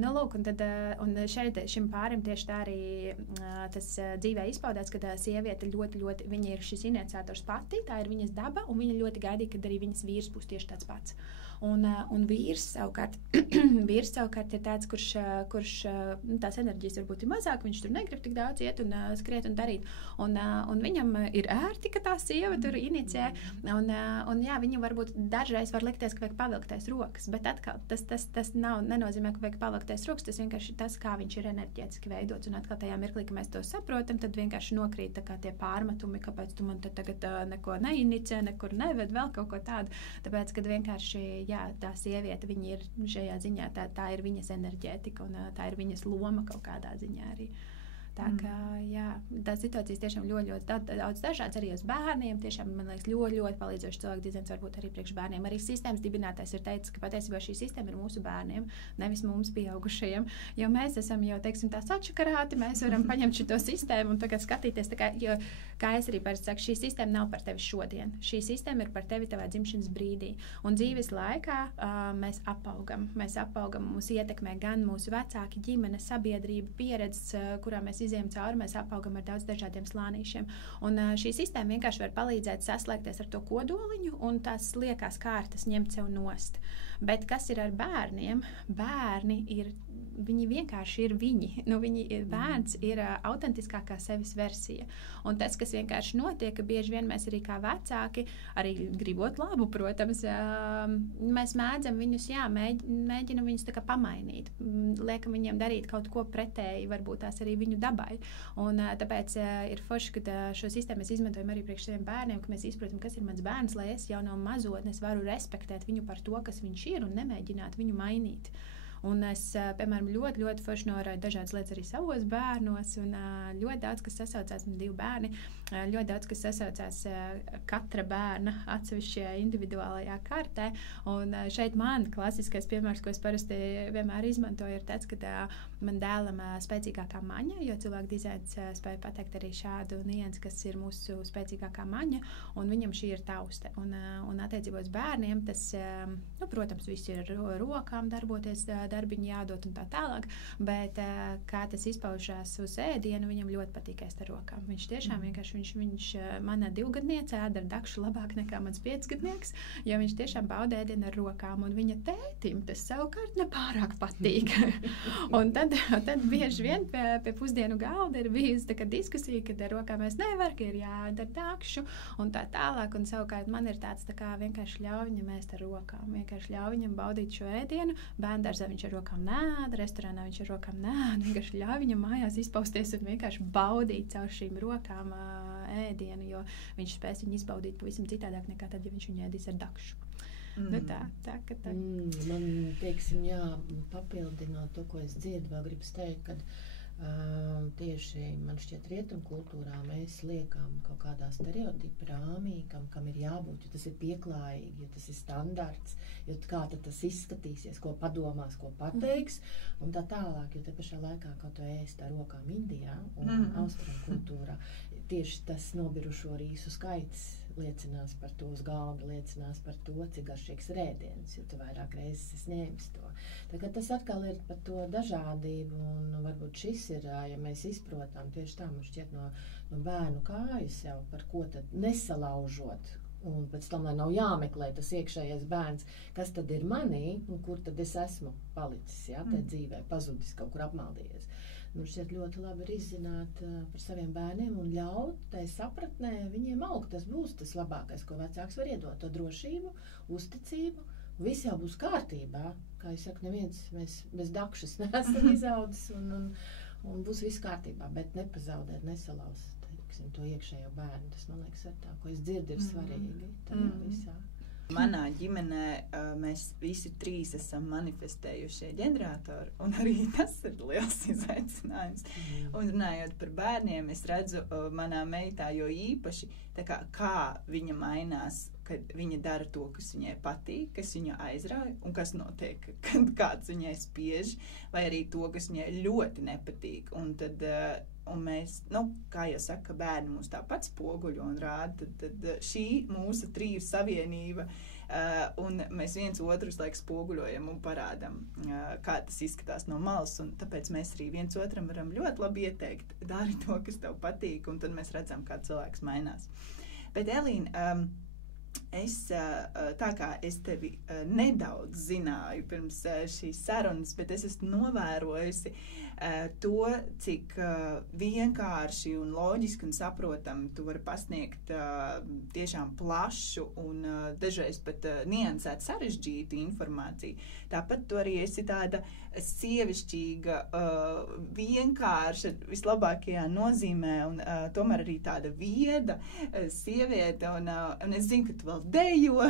Nu, lūk, un šeit šim pārim tieši tā arī tas dzīvē izpaudās, kad sieviete ļoti, viņa ir šis iniciators pati, tā ir viņas daba, un viņa ļoti gaidīja, kad arī viņas vīrs būs tieši tāds pats. Un vīrs savukārt ir tāds, kurš tās enerģijas varbūt ir mazāk, viņš tur negrib tik daudz iet un skriet un darīt. Un viņam ir ērti, ka tā sieva tur inicē, un jā, viņu varbūt dažreiz var likties, ka vajag pavilktais rokas, bet atkal tas nenozīmē, ka vajag pavilktais rokas, tas vienkārši tas, kā viņš ir enerģētiski veidots, un atkal tajā mirklī, ka mēs to saprotam, tad vienkārši nokrīt tā kā tie pārmetumi, kāpēc tu man tagad neko neinicē, nekur neved, vēl kaut ko tādu, tāpēc, kad vienkārši jā, tā sieviete, viņa ir šajā ziņā, tā ir viņas enerģētika un tā ir viņas loma kaut kādā ziņā arī. Tā kā, jā, tās situācijas tiešām ļoti daudz dažādas arī uz bērniem. Tiešām, man liekas, ļoti palīdzoši cilvēku dizains varbūt arī priekš bērniem. Arī sistēmas dibinātājs ir teicis, ka patiesībā šī sistēma ir mūsu bērniem, nevis mums pieaugušajiem. Jo mēs esam jau, teiksim, tā sačakarāti, mēs varam paņemt šito sistēmu un tagad skatīties. Tā kā, jo, kā es arī parasti saku, šī sistēma nav par tevi šodien. Šī sistēma ir par tevi tavā dzimšanas brīdī. Un dzīves laikā mēs apaugam, mūs ietekmē gan mūsu vecāki, ģimene, sabiedrība, pieredzes, kurā mēs izejam cauri, mēs apaugam ar daudz dažādiem slānīšiem. Un šī sistēma vienkārši var palīdzēt saslēgties ar to kodoliņu un tās liekās kārtas ņemt sev nost. Bet kas ir ar bērniem? Bērni ir, viņi vienkārši ir viņi. Nu, bērns ir autentiskākā sevis versija. Un tas, kas vienkārši notiek, ka bieži vien mēs arī kā vecāki, arī gribot labu, protams, mēs mēdzam viņus, mēģinam viņus tā kā pamainīt. Liekam viņiem darīt kaut ko pretēji, varbūt tās arī viņu dabai. Un tāpēc ir forši, ka šo sistēmu mēs izmantojam arī priekš saviem bērniem, ka mēs izprotam, kas ir mans bērns, lai es jau no mazotnes varu respektēt viņu par to, kas viņš ir un nemēģināt viņu mainīt. Un es, piemēram, ļoti forši novēroju dažādas lietas arī savos bērnos, un ļoti daudz, kas sasaucās, man 2 bērni, ļoti daudz, kas sasaucās katra bērna atsevišķajā individuālajā kartē, un šeit man klasiskais piemērs, ko es parasti vienmēr izmantoju, ir tāds, ka man dēlam spēcīgākā maņa, jo cilvēku dizains spēja pateikt arī šādu niansi, kas ir mūsu spēcīgākā maņa, un viņam šī ir tauste. Un attiecībos bērniem tas, nu, protams, viss ir rokām darboties, darbiņu jādod un tā tālāk, bet kā tas izpaužās uz ēdienu, viņam ļoti patīk ēst ar rokām. Viņš tiešām vienkārši, viņš mana 2-gadniece ēda ar dakšu labāk nekā mans 5-gadnieks, jo viņš tiešām bauda ēdienu ar rokām, un viņa tētim tas savukārt nepārāk patīk. Un tad bieži vien pie pusdienu galda ir bijusi tā kā diskusija, kad ar rokām mēs nevar, ka ir jāēd ar dakšu un tā tālāk, un savukārt man ir tāds tā kā vienkārši ļauj viņam ēst ar rokām, vienkārši ļauj viņam baudīt šo ēdienu, bērndārzā viņš ar rokām nēd, restorānā viņš ar rokām nēd, vienkārši ļauj viņam mājās izpausties un vienkārši baudīt caur šīm rokām ēdienu, jo viņš spēs viņu izbaudīt pavisam citādāk nekā tad, ja viņš viņu ēdīs ar dakšu. Nu tā. Man, teiksim, papildināt to, ko es dzirdu, vēl gribas teikt, kad tieši man šķiet rietumu kultūrā mēs liekam kaut kādā stereotipu rāmī, kam ir jābūt, jo tas ir pieklājīgi, jo tas ir standarts, jo kā tad tas izskatīsies, ko padomās, ko pateiks, un tā tālāk, jo te pašā laikā kaut to ēst ar rokām Indijā un austrumu kultūrā, tieši tas nobirušo rīsu skaits liecinās par to uz galda, liecinās par to, cik garšīgs ir ēdiens, jo tu vairāk reizes esi ņēmis to. Tagad tas atkal ir par to dažādību, un varbūt šis ir, ja mēs izprotam tieši tā, man šķiet no bērnu kājas jau, par ko tad nesalaužot, un pēc tam, lai nav jāmeklē tas iekšējais bērns, kas tad ir manī, un kur tad es esmu palicis, te dzīvē, pazudis, kaut kur apmaldījies. Nu, šķiet ļoti labi ir izzināt par saviem bērniem un ļaut tai sapratnē viņiem augt. Tas būs tas labākais, ko vecāks var iedot, to drošību, uzticību. Viss jau būs kārtībā. Kā es saku, neviens mēs bez dakšas neesam izaudzis un būs viss kārtībā, bet nepazaudēt, nesalauzt to iekšējo bērnu. Tas, man liekas, ir tā, ko es dzirdu, ir svarīgi tajā visā. Manā ģimenē mēs visi 3 esam manifestējušie ģeneratori, un arī tas ir liels izaicinājums. Un runājot par bērniem, es redzu manā meitā jo īpaši, kā viņa mainās, kad viņa dara to, kas viņai patīk, kas viņu aizrauj, un kas notiek, kad kāds viņai spiež, vai arī to, kas viņai ļoti nepatīk. Un tad un mēs, kā jau saka, bērni mūs tāpat spoguļo un rāda, tad šī mūsu 3 savienība, un mēs viens otru laiku spoguļojam un parādam, kā tas izskatās no malas, un tāpēc mēs arī viens otram varam ļoti labi ieteikt, dari to, kas tev patīk, un tad mēs redzam, kā cilvēks mainās. Bet, Elīna, tā kā es tevi nedaudz zināju pirms šīs sarunas, bet es esmu novērojusi to, cik vienkārši un loģiski un saprotami tu vari pasniegt tiešām plašu un dažreiz pat niansēt sarežģītu informāciju. Tāpat tu arī esi tāda sievišķīga, vienkārša, vislabākajā nozīmē, un tomēr arī tāda vieda sieviete, un es zinu, ka tu vēl dejo,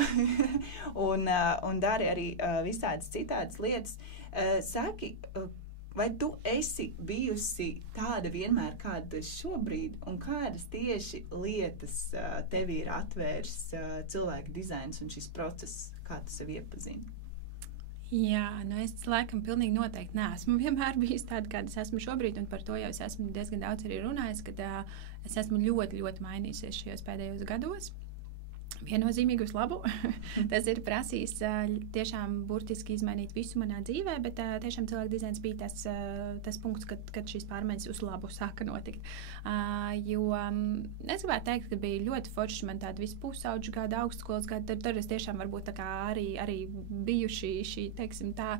un dari arī visādas citādas lietas. Saki, vai tu esi bijusi tāda vienmēr, kāda tu esi šobrīd, un kādas tieši lietas tevi ir atvērs cilvēka dizains un šis process, kā tu sevi iepazini? Jā, es laikam pilnīgi noteikti neesmu vienmēr bijusi tāda, kāda es esmu šobrīd, un par to jau es esmu diezgan daudz arī runājis, kad es esmu ļoti, ļoti mainījusies šajos pēdējos gados. Viennozīmīgi uz labu. Tas ir prasījis tiešām burtiski izmainīt visu manā dzīvē, bet tiešām cilvēka dizains bija tas punkts, kad šīs pārmaiņas uz labu sāka notikt. Jo es gribētu teikt, ka bija ļoti forši man tāda visu pusauģu gada, augstskolas gada, tur es tiešām varbūt tā kā arī biju šī teiksim tā,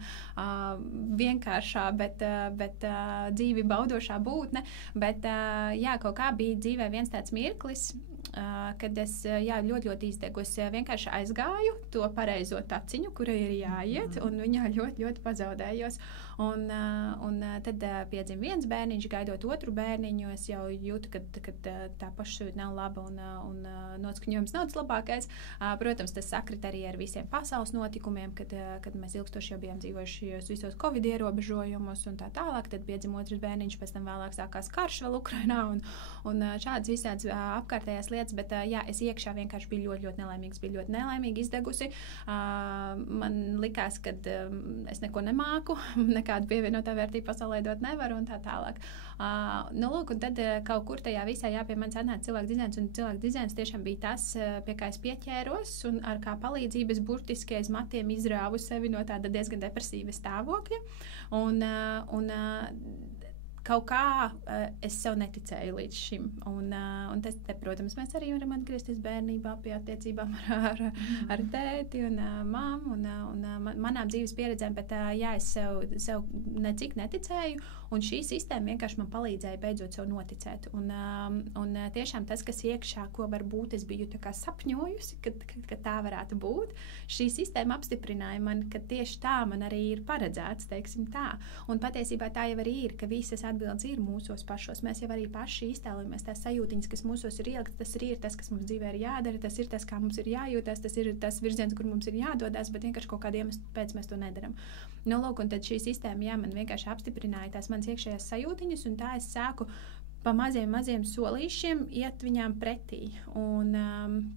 vienkāršā, bet dzīvi baudošā būtne, bet jā, kaut kā bija dzīvē viens tāds mirklis, kad es ļoti, ļoti izdegus. Vienkārši aizgāju to pareizo taciņu, kurai ir jāiet, un viņā ļoti, ļoti pazaudējos. Un tad piedzima viens bērniņš, gaidot otru bērniņu, es jau jūtu, ka tā pašsajūta nav laba un noskaņojums nav tas labākais. Protams, tas sakrit arī ar visiem pasaules notikumiem, kad mēs ilgstoši jau bijām dzīvojuši visos Covid ierobežojumus un tā tālāk. Tad piedzima otrs bērniņš, pēc tam vēlāk sākās karš vēl Ukrainā un šādas visādas apkārtējās lietas, bet jā, es iekšā vienkārši biju ļoti, ļoti nelaimīgs, biju ļoti nelaimīgi izdegusi. Man likās, ka es neko nemāku, nekādu pievienotā vērtību pasaulē dot nevaru un tā tālāk. Lūk, un tad kaut kur tajā visā pie manis atnāca cilvēka dizains, un cilvēka dizains tiešām bija tas, pie kā es pieķēros, un ar kā palīdzības burtiski aiz matiem izrāvu sevi no tāda diezgan depresīva stāvokļa. Un kaut kā es sev neticēju līdz šim. Un tas, protams, mēs arī varam atgriezties bērnībā pie attiecībām ar tēti un mammu un manām dzīves pieredzēm, bet jā, es sev necik neticēju, un šī sistēma vienkārši man palīdzēja beidzot sev noticēt. Un tiešām tas, kas iekšā, ko varbūt es biju tā kā sapņojusi, ka tā varētu būt, šī sistēma apstiprināja man, ka tieši tā man arī ir paredzēts, teiksim tā. Un patiesībā tā jau arī ir, ka visas atbildes ir mūsos pašos. Mēs jau arī paši iztēlojamies tās sajūtiņas, kas mūsos ir ieliktas, tas ir tas, kas mums dzīvē ir jādara, tas ir tas, kā mums ir jājūtas, tas ir tas virziens, kur mums ir jādodas, bet vienkārši kaut kādiem pēc mēs to nedaram. Lūk, un tad šī sistēma, man vienkārši apstiprināja tās manas iekšējās sajūtiņas, un tā es sāku pa maziem solīšiem iet viņām pretī. Un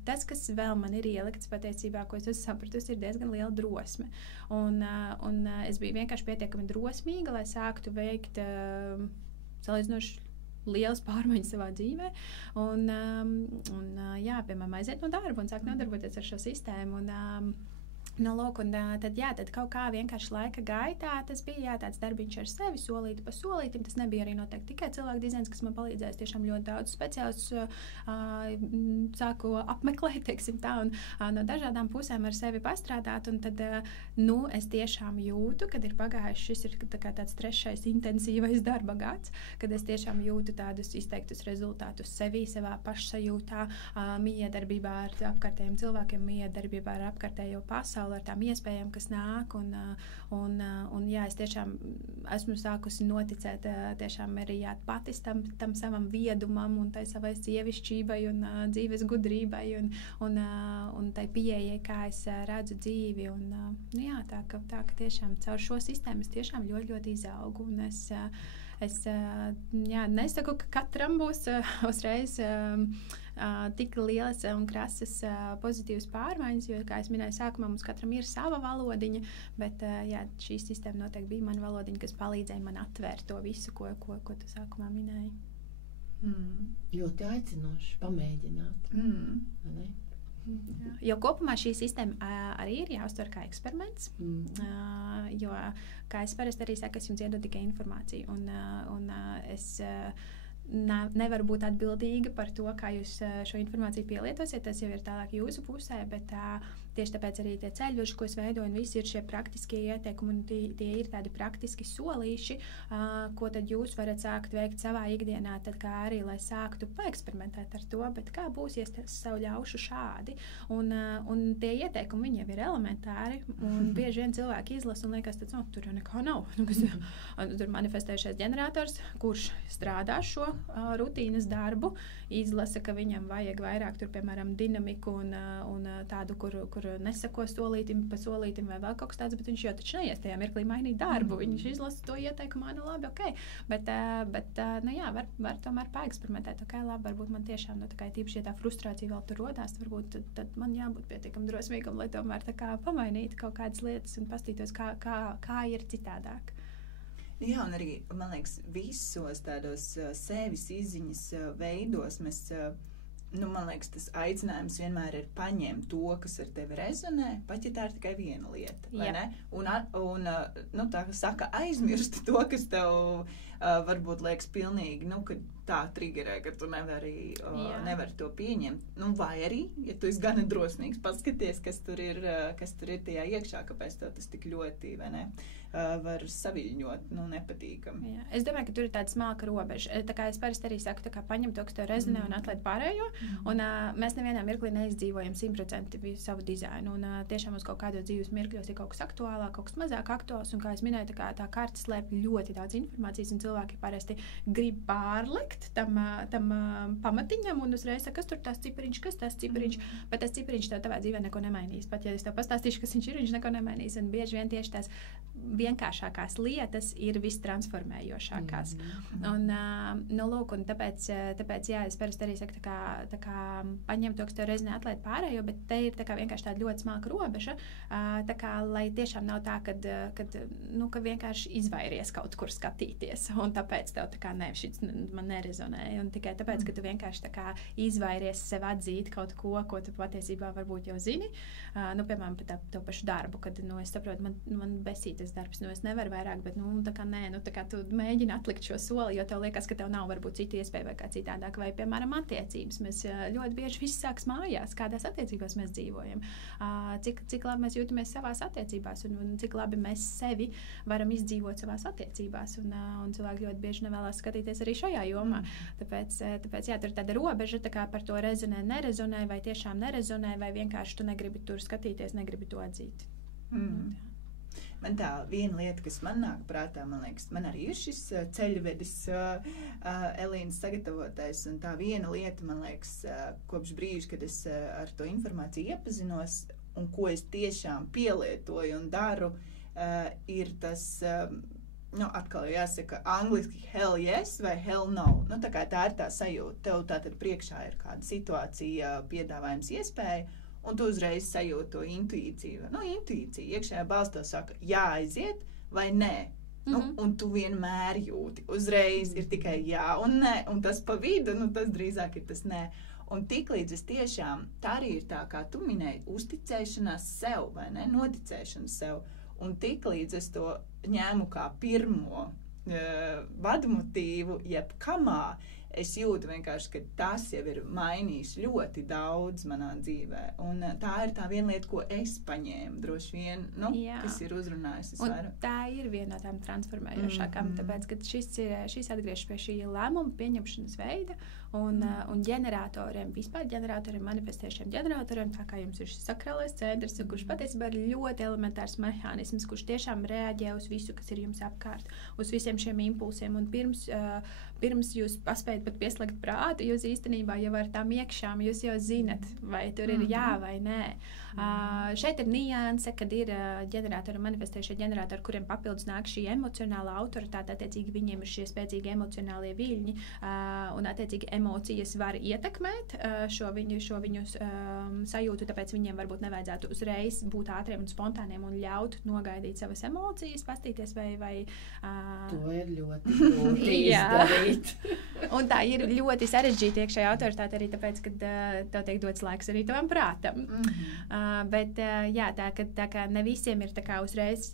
tas, kas vēl man ir ielikts patiesībā, ko es sapratusi, ir diezgan liela drosme. Un es biju vienkārši pietiekami drosmīga, lai sāktu veikt salīdzinoši lielas pārmaiņas savā dzīvē. Piemēram, aiziet no darba un sākt nodarboties ar šo sistēmu. Lūk, un tad kaut kā vienkārši laika gaitā tas bija tāds darbiņš ar sevi, solīti pa solītim. Tas nebija arī noteikti tikai cilvēka dizains, kas man palīdzēs. Tiešām ļoti daudz speciālistus sāku apmeklēt, teiksim tā, un no dažādām pusēm ar sevi pastrādāt. Un tad, es tiešām jūtu, kad ir pagājis šis ir tāds 3. intensīvais darba gads, kad es tiešām jūtu tādus izteiktus rezultātus sevī, savā pašsajūtā, miedarbībā ar apkārtējiem cilvēkiem, miedarbībā ar apkārtējo pasauli. pasauli ar tām iespējām, kas nāk. Un jā, es tiešām esmu sākusi noticēt tiešām arī patis tam savam viedumam un tai savai sievišķībai un dzīves gudrībai un tai pieejai, kā es redzu dzīvi. Un, jā, tā ka tiešām caur šo sistēmu es tiešām ļoti, ļoti izaugu. Un es nesaku, ka katram būs uzreiz tik lielas un krasas pozitīvas pārmaiņas, jo, kā es minēju, sākumā mums katram ir sava valodiņa, bet jā, šī sistēma noteikti bija mana valodiņa, kas palīdzēja man atvērt to visu, ko tu sākumā minēji. Ļoti aicinoši pamēģināt. Ne? Jo kopumā šī sistēma arī ir jāuztver kā eksperiments, jo, kā es parasti arī saku, es jums iedodu tikai informāciju, un es nevaru būt atbildīga par to, kā jūs šo informāciju pielietosiet, tas jau ir tālāk jūsu pusē, bet tieši tāpēc arī tie ceļveži, ko es veidoju, un visi ir šie praktiskie ieteikumi, un tie ir tādi praktiski solīši, ko tad jūs varat sākt veikt savā ikdienā, tad kā arī, lai sāktu paeksperimentēt ar to, bet kā būs, ja es sev ļaušu šādi. Un tie ieteikumi, viņi jau ir elementāri, un bieži vien cilvēki izlasa un liekas, tad, tur jau nekā nav. Tur manifestējušies ģenerators, kurš strādā šo rutīnas darbu, izlasa, ka viņam vajag vairāk, tur, piemēram, dinamiku un tādu, kur nesako solītim pa solītim vai vēl kaut kas tāds, bet viņš jau taču neies tajā mirklī mainīt darbu. Viņš izlasa to ieteikumu, labi, ok. Bet jā, var tomēr paeksperimentēt, ok, labi, varbūt man tiešām, tīpaši, ja tā frustrācija vēl tur rodās, varbūt tad man jābūt pietiekam drosmīgam, lai tomēr tā kā pamainītu kaut kādas lietas un pastītos, kā ir citādāk. Jā, un arī, man liekas, visos tādos sevis izziņas veidos mēs, man liekas, tas aicinājums vienmēr ir paņemt to, kas ar tevi rezonē, pat ja tā ir tikai viena lieta, vai ne? Un tā saka, aizmirst to, kas tev varbūt liekas pilnīgi, ka tā triggerē, ka tu nevari to pieņemt. Vai arī, ja tu esi gana drosmīgs, paskaties, kas tur ir tajā iekšā, kāpēc tev tas tik ļoti, vai ne, var saviļņot, nepatīkami. Jā. Es domāju, ka tur ir tāda smalka robeža. Tā kā es parasti arī saku, paņem to, kas tev rezonē un atlaid pārējo, un mēs nevienā mirklī neizdzīvojam 100% savu dizainu, un tiešām uz kaut kādos dzīves mirkļos ir kaut kas aktuālāk, kaut kas mazāk aktuāls, un kā es minēju, tā karta slēp ļoti daudz informācijas, un cilvēki parasti grib pārlikt tam pamatiņam, un uzreiz saka, kas tur tas cipariņš, bet tas cipariņš tev tavā dzīvē neko nemainīs. Pat ja es tev pastāstīšu, kas viņš ir, viņš neko nemainīs, un bieži vien tieši tās vienkāršākās lietas ir vistransformējošākās. Un tāpēc, jā, es parasti arī saku, tā kā paņem to, kas tev reizē atlaid pārējo, bet te ir tā kā vienkārši tāda ļoti smalka robeža, tā kā, lai tiešām nav tā, ka vienkārši izvairies kaut kur skatīties, un tāpēc tev tā kā šis man nerezonē, un tikai tāpēc, ka tu vienkārši tā kā izvairies sev atzīt kaut ko tu patiesībā varbūt jau zini, piemēram, par to pašu darbu, kad, es saprotu, man besītas darbs, es nevaru vairāk, bet, tā kā tu mēģini atlikt šo soli, jo tev liekas, ka tev nav varbūt cita iespēja vai kā citādāk, vai, piemēram, attiecības. Mēs ļoti bieži viss sāks mājās, kādās attiecībās mēs dzīvojam, cik labi mēs jūtamies savās attiecībās un cik labi mēs sevi varam izdzīvot savās attiecībās, un cilvēki ļoti bieži nevēlas skatīties arī šajā jomā. Tāpēc jā, tur ir tāda robeža, tā kā par to rezonē, nerezonē, vai tiešām nerezonē, vai vienkārši tu negribi tur skatīties, negribi to atzīt. Man tā viena lieta, kas man nāk prātā, man liekas, man arī ir šis ceļvedis Elīnas sagatavotais, un tā viena lieta, man liekas, kopš brīža, kad es ar to informāciju iepazinos, un ko es tiešām pielietoju un daru, ir tas, atkal jāsaka angliski hell yes vai hell no. Tā ir tā sajūta. Tev tātad priekšā ir kāda situācija, piedāvājums, iespēja, un tu uzreiz sajūti to intuīciju. Intuīcija iekšējā balstā saka, jāaiziet vai nē. Un tu vienmēr jūti. Uzreiz ir tikai jā un nē, un tas pa vidu, tas drīzāk ir tas nē. Un tiklīdz es tiešām, tā arī ir tā, kā tu minēji, uzticēšanās sev, vai ne, noticēšana sev. Un tiklīdz es to ņēmu kā pirmo vadmotīvu, jebkamā, es jūtu vienkārši, ka tas jau ir mainījis ļoti daudz manā dzīvē. Un tā ir tā viena lieta, ko es paņēmu, droši vien, kas ir uzrunājusi vairāk. Un tā ir viena no tām transformējošākām, tāpēc, ka šis atgriežas pie šī lēmuma pieņemšanas veida, un ģeneratoriem, vispār ģeneratoriem, manifestējušiem ģeneratoriem, tā kā jums ir šis sakrālais centrs, kurš patiesībā ir ļoti elementārs mehānisms, kurš tiešām reaģē uz visu, kas ir jums apkārt, uz visiem šiem impulsiem. Un pirms jūs paspējat pat pieslēgt prātu, jūs īstenībā jau ar tām iekšām jūs jau zinat, vai tur ir jā vai nē. Šeit ir nianse, kad ir ģeneratori, manifestējušie ģeneratori, kuriem papildus nāk šī emocionālā autoritāte, attiecīgi viņiem ir šie spēcīgi emocionālie viļņi, un attiecīgi emocijas var ietekmēt šo viņu sajūtu, tāpēc viņiem varbūt nevajadzētu uzreiz būt ātriem un spontāniem un ļaut nogaidīt savas emocijas, pastīties vai To ir ļoti grūti izdarīt. Un tā ir ļoti sarežģīta iekšējā autoritāte arī tāpēc, ka tev tiek dots laiks arī tavam prātam. Bet jā, tā kā ne visiem ir tā kā uzreiz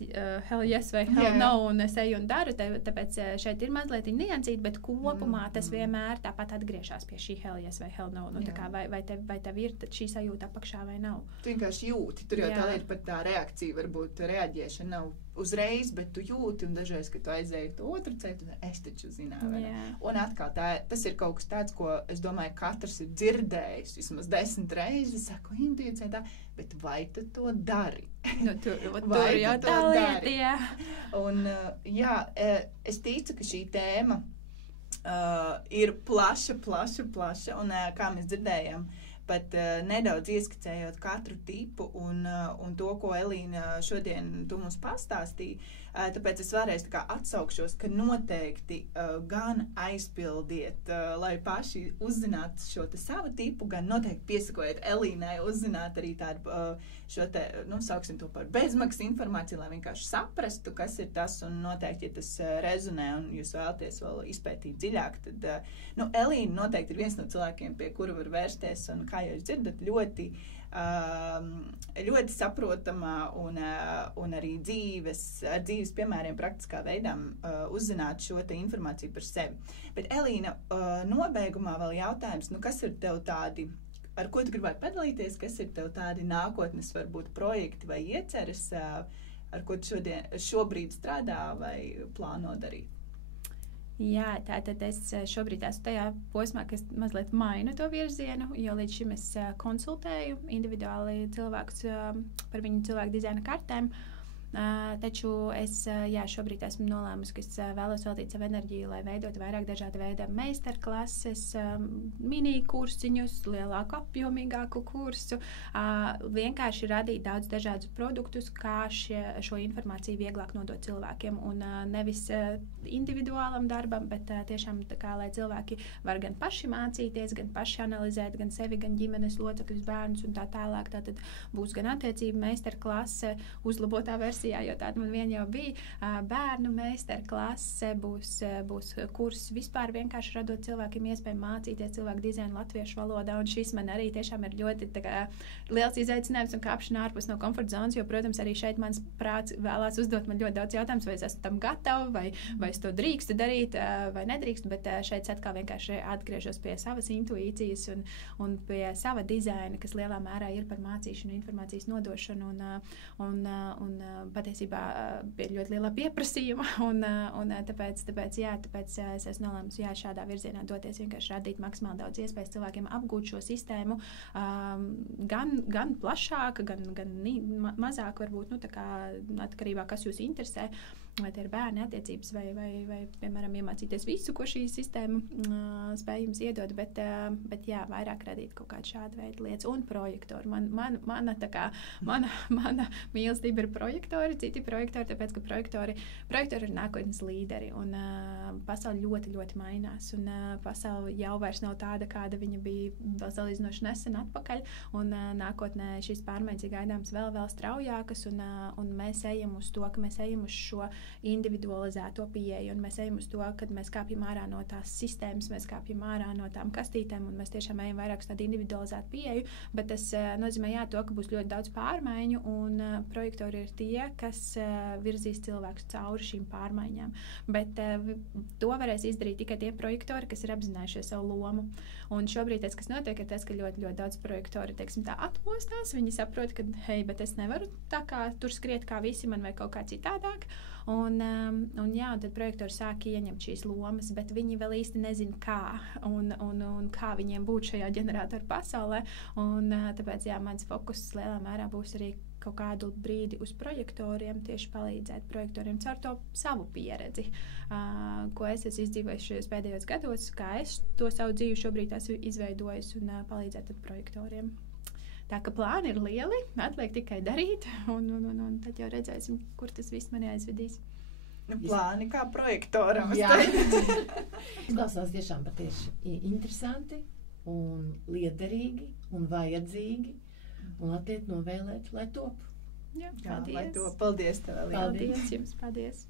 hell yes vai hell no un es eju un daru, tāpēc šeit ir mazliet niansīt, bet kopumā tas vienmēr tāpat atgriežas pie šī hell yes vai hell no. Nu, tā kā vai tev ir šī sajūta apakšā vai nav. Tu vienkārši jūti, tur jau tā lieta par tā reakcija, varbūt reaģēšana nav uzreiz, bet tu jūti, un dažreiz, kad tu aizēji to otru ceļu, es taču zināju. Un atkal tas ir kaut kas tāds, ko es domāju, katrs ir dzirdējis vismaz 10 reizes, saku intuīcijai tā, bet vai tu to dari? Nu, tur jau tā lieta, jā. Un es ticu, ka šī tēma ir plaša, un kā mēs dzirdējām, pat nedaudz ieskicējot katru tipu un to, ko Elīna šodien tu mums pastāstīja. Tāpēc es vēlreiz atsaukšos, ka noteikti gan aizpildiet, lai paši uzzinātu šo te savu tipu, gan noteikti piesakojiet Elīnai uzzināt arī tādu šo te, sauksim to par bezmaksas informāciju, lai vienkārši saprastu, kas ir tas, un noteikti, ja tas rezonē un jūs vēlaties vēl izpētīt dziļāk, tad, Elīna noteikti ir viens no cilvēkiem, pie kura var vērsties, un kā jūs dzirdat, ļoti saprotamā un arī ar dzīves piemēriem praktiskā veidā uzzināt šo te informāciju par sevi. Bet Elīna, nobeigumā vēl jautājums, kas ir tev tādi, ar ko tu gribētu padalīties, kas ir tev tādi nākotnes varbūt projekti vai ieceres, ar ko tu šobrīd strādā vai plāno darīt? Jā, tātad es šobrīd esmu tajā posmā, ka es mazliet mainu to virzienu, jo līdz šim es konsultēju individuāli cilvēkus par viņu cilvēku dizaina kartēm. Taču es šobrīd esmu nolēmusi, ka es vēlos veltīt savu enerģiju, lai veidotu vairāk dažāda veida meistarklases, mini kursiņus, lielāku, apjomīgāku kursu, vienkārši radīt daudz dažādus produktus, kā šo informāciju vieglāk nodot cilvēkiem, un nevis individuālam darbam, bet tiešām tā kā, lai cilvēki var gan paši mācīties, gan paši analizēt, gan sevi, gan ģimenes locekļus, bērnus un tā tālāk. Tātad būs gan attiecība meistarklase, uzlabotā versija, jo tāda man vien jau bija, bērnu meistarklase, būs kurs vispār vienkārši radot cilvēkiem iespēju mācīties cilvēku dizainu latviešu valodā, un šis man arī tiešām ir ļoti liels izaicinājums un kāpšana ārpus no komforta zonas, jo, protams, arī šeit mans prāts vēlās uzdot man ļoti daudz jautājumus, vai es esmu tam gatava, vai es to drīkstu darīt, vai nedrīkstu, bet šeit atkal vienkārši atgriežos pie savas intuīcijas un pie sava dizaina, kas lielā mērā ir par mācīšanu, informācijas nodošanu un patiesībā bija ļoti liela pieprasījuma, un tāpēc es esmu nolēmusi šādā virzienā doties, vienkārši radīt maksimāli daudz iespējas cilvēkiem apgūt šo sistēmu, gan plašāk, gan mazāk varbūt, tā kā atkarībā, kas jūs interesē, vai tie ir bērni attiecības, vai piemēram, iemācīties visu, ko šī sistēma spēj jums iedot, bet vairāk radīt kaut kādu šādu veidu lietas. Un projektori. Mana mīlestība ir projektori, citi projektori, tāpēc, ka projektori ir nākotnes līderi, un pasauli ļoti, ļoti mainās, un pasauli jau vairs nav tāda, kāda viņa bija vēl salīdzinoši nesen atpakaļ, un nākotnē šīs pārmaiņas ir gaidāmas vēl straujākas, un mēs ejam uz to, ka mēs ejam uz šo individualizēto pieeju, un mēs ejam uz to, kad mēs kāpjam ārā no tās sistēmas, mēs kāpjam ārā no tām kastītēm, un mēs tiešām ejam vairāk uz tādu individualizētu pieeju, bet tas nozīmē to, ka būs ļoti daudz pārmaiņu, un projektori ir tie, kas virzīs cilvēkus cauri šīm pārmaiņām. Bet to varēs izdarīt tikai tie projektori, kas ir apzinājušies savu lomu. Un šobrīd tas, kas notiek, ir tas, ka ļoti, ļoti daudz projektori, teiksim tā, atmostās, viņi saprot, ka, hei, bet es nevaru tā kā tur skriet kā visi, man vai kaut kā citādāk. Un tad projektori sāk ieņemt šīs lomas, bet viņi vēl īsti nezin kā un kā viņiem būt šajā ģeneratoru pasaulē. Un tāpēc, mans fokus lielā mērā būs arī kaut kādu brīdi uz projektoriem, tieši palīdzēt projektoriem caur to savu pieredzi, ko es esmu izdzīvojis šajos pēdējos gados, kā es to savu dzīvi šobrīd esmu izveidojis un palīdzēt tad projektoriem. Tā ka plāni ir lieli, atliek tikai darīt, un tad jau redzēsim, kur tas viss mani aizvedīs. Plāni kā projektoram. Jā. Klausās tiešām patieši interesanti un liederīgi un vajadzīgi. Un atliek novēlēt, lai top. Jā, lai top. Paldies tev, Elīna. Paldies jums, paldies.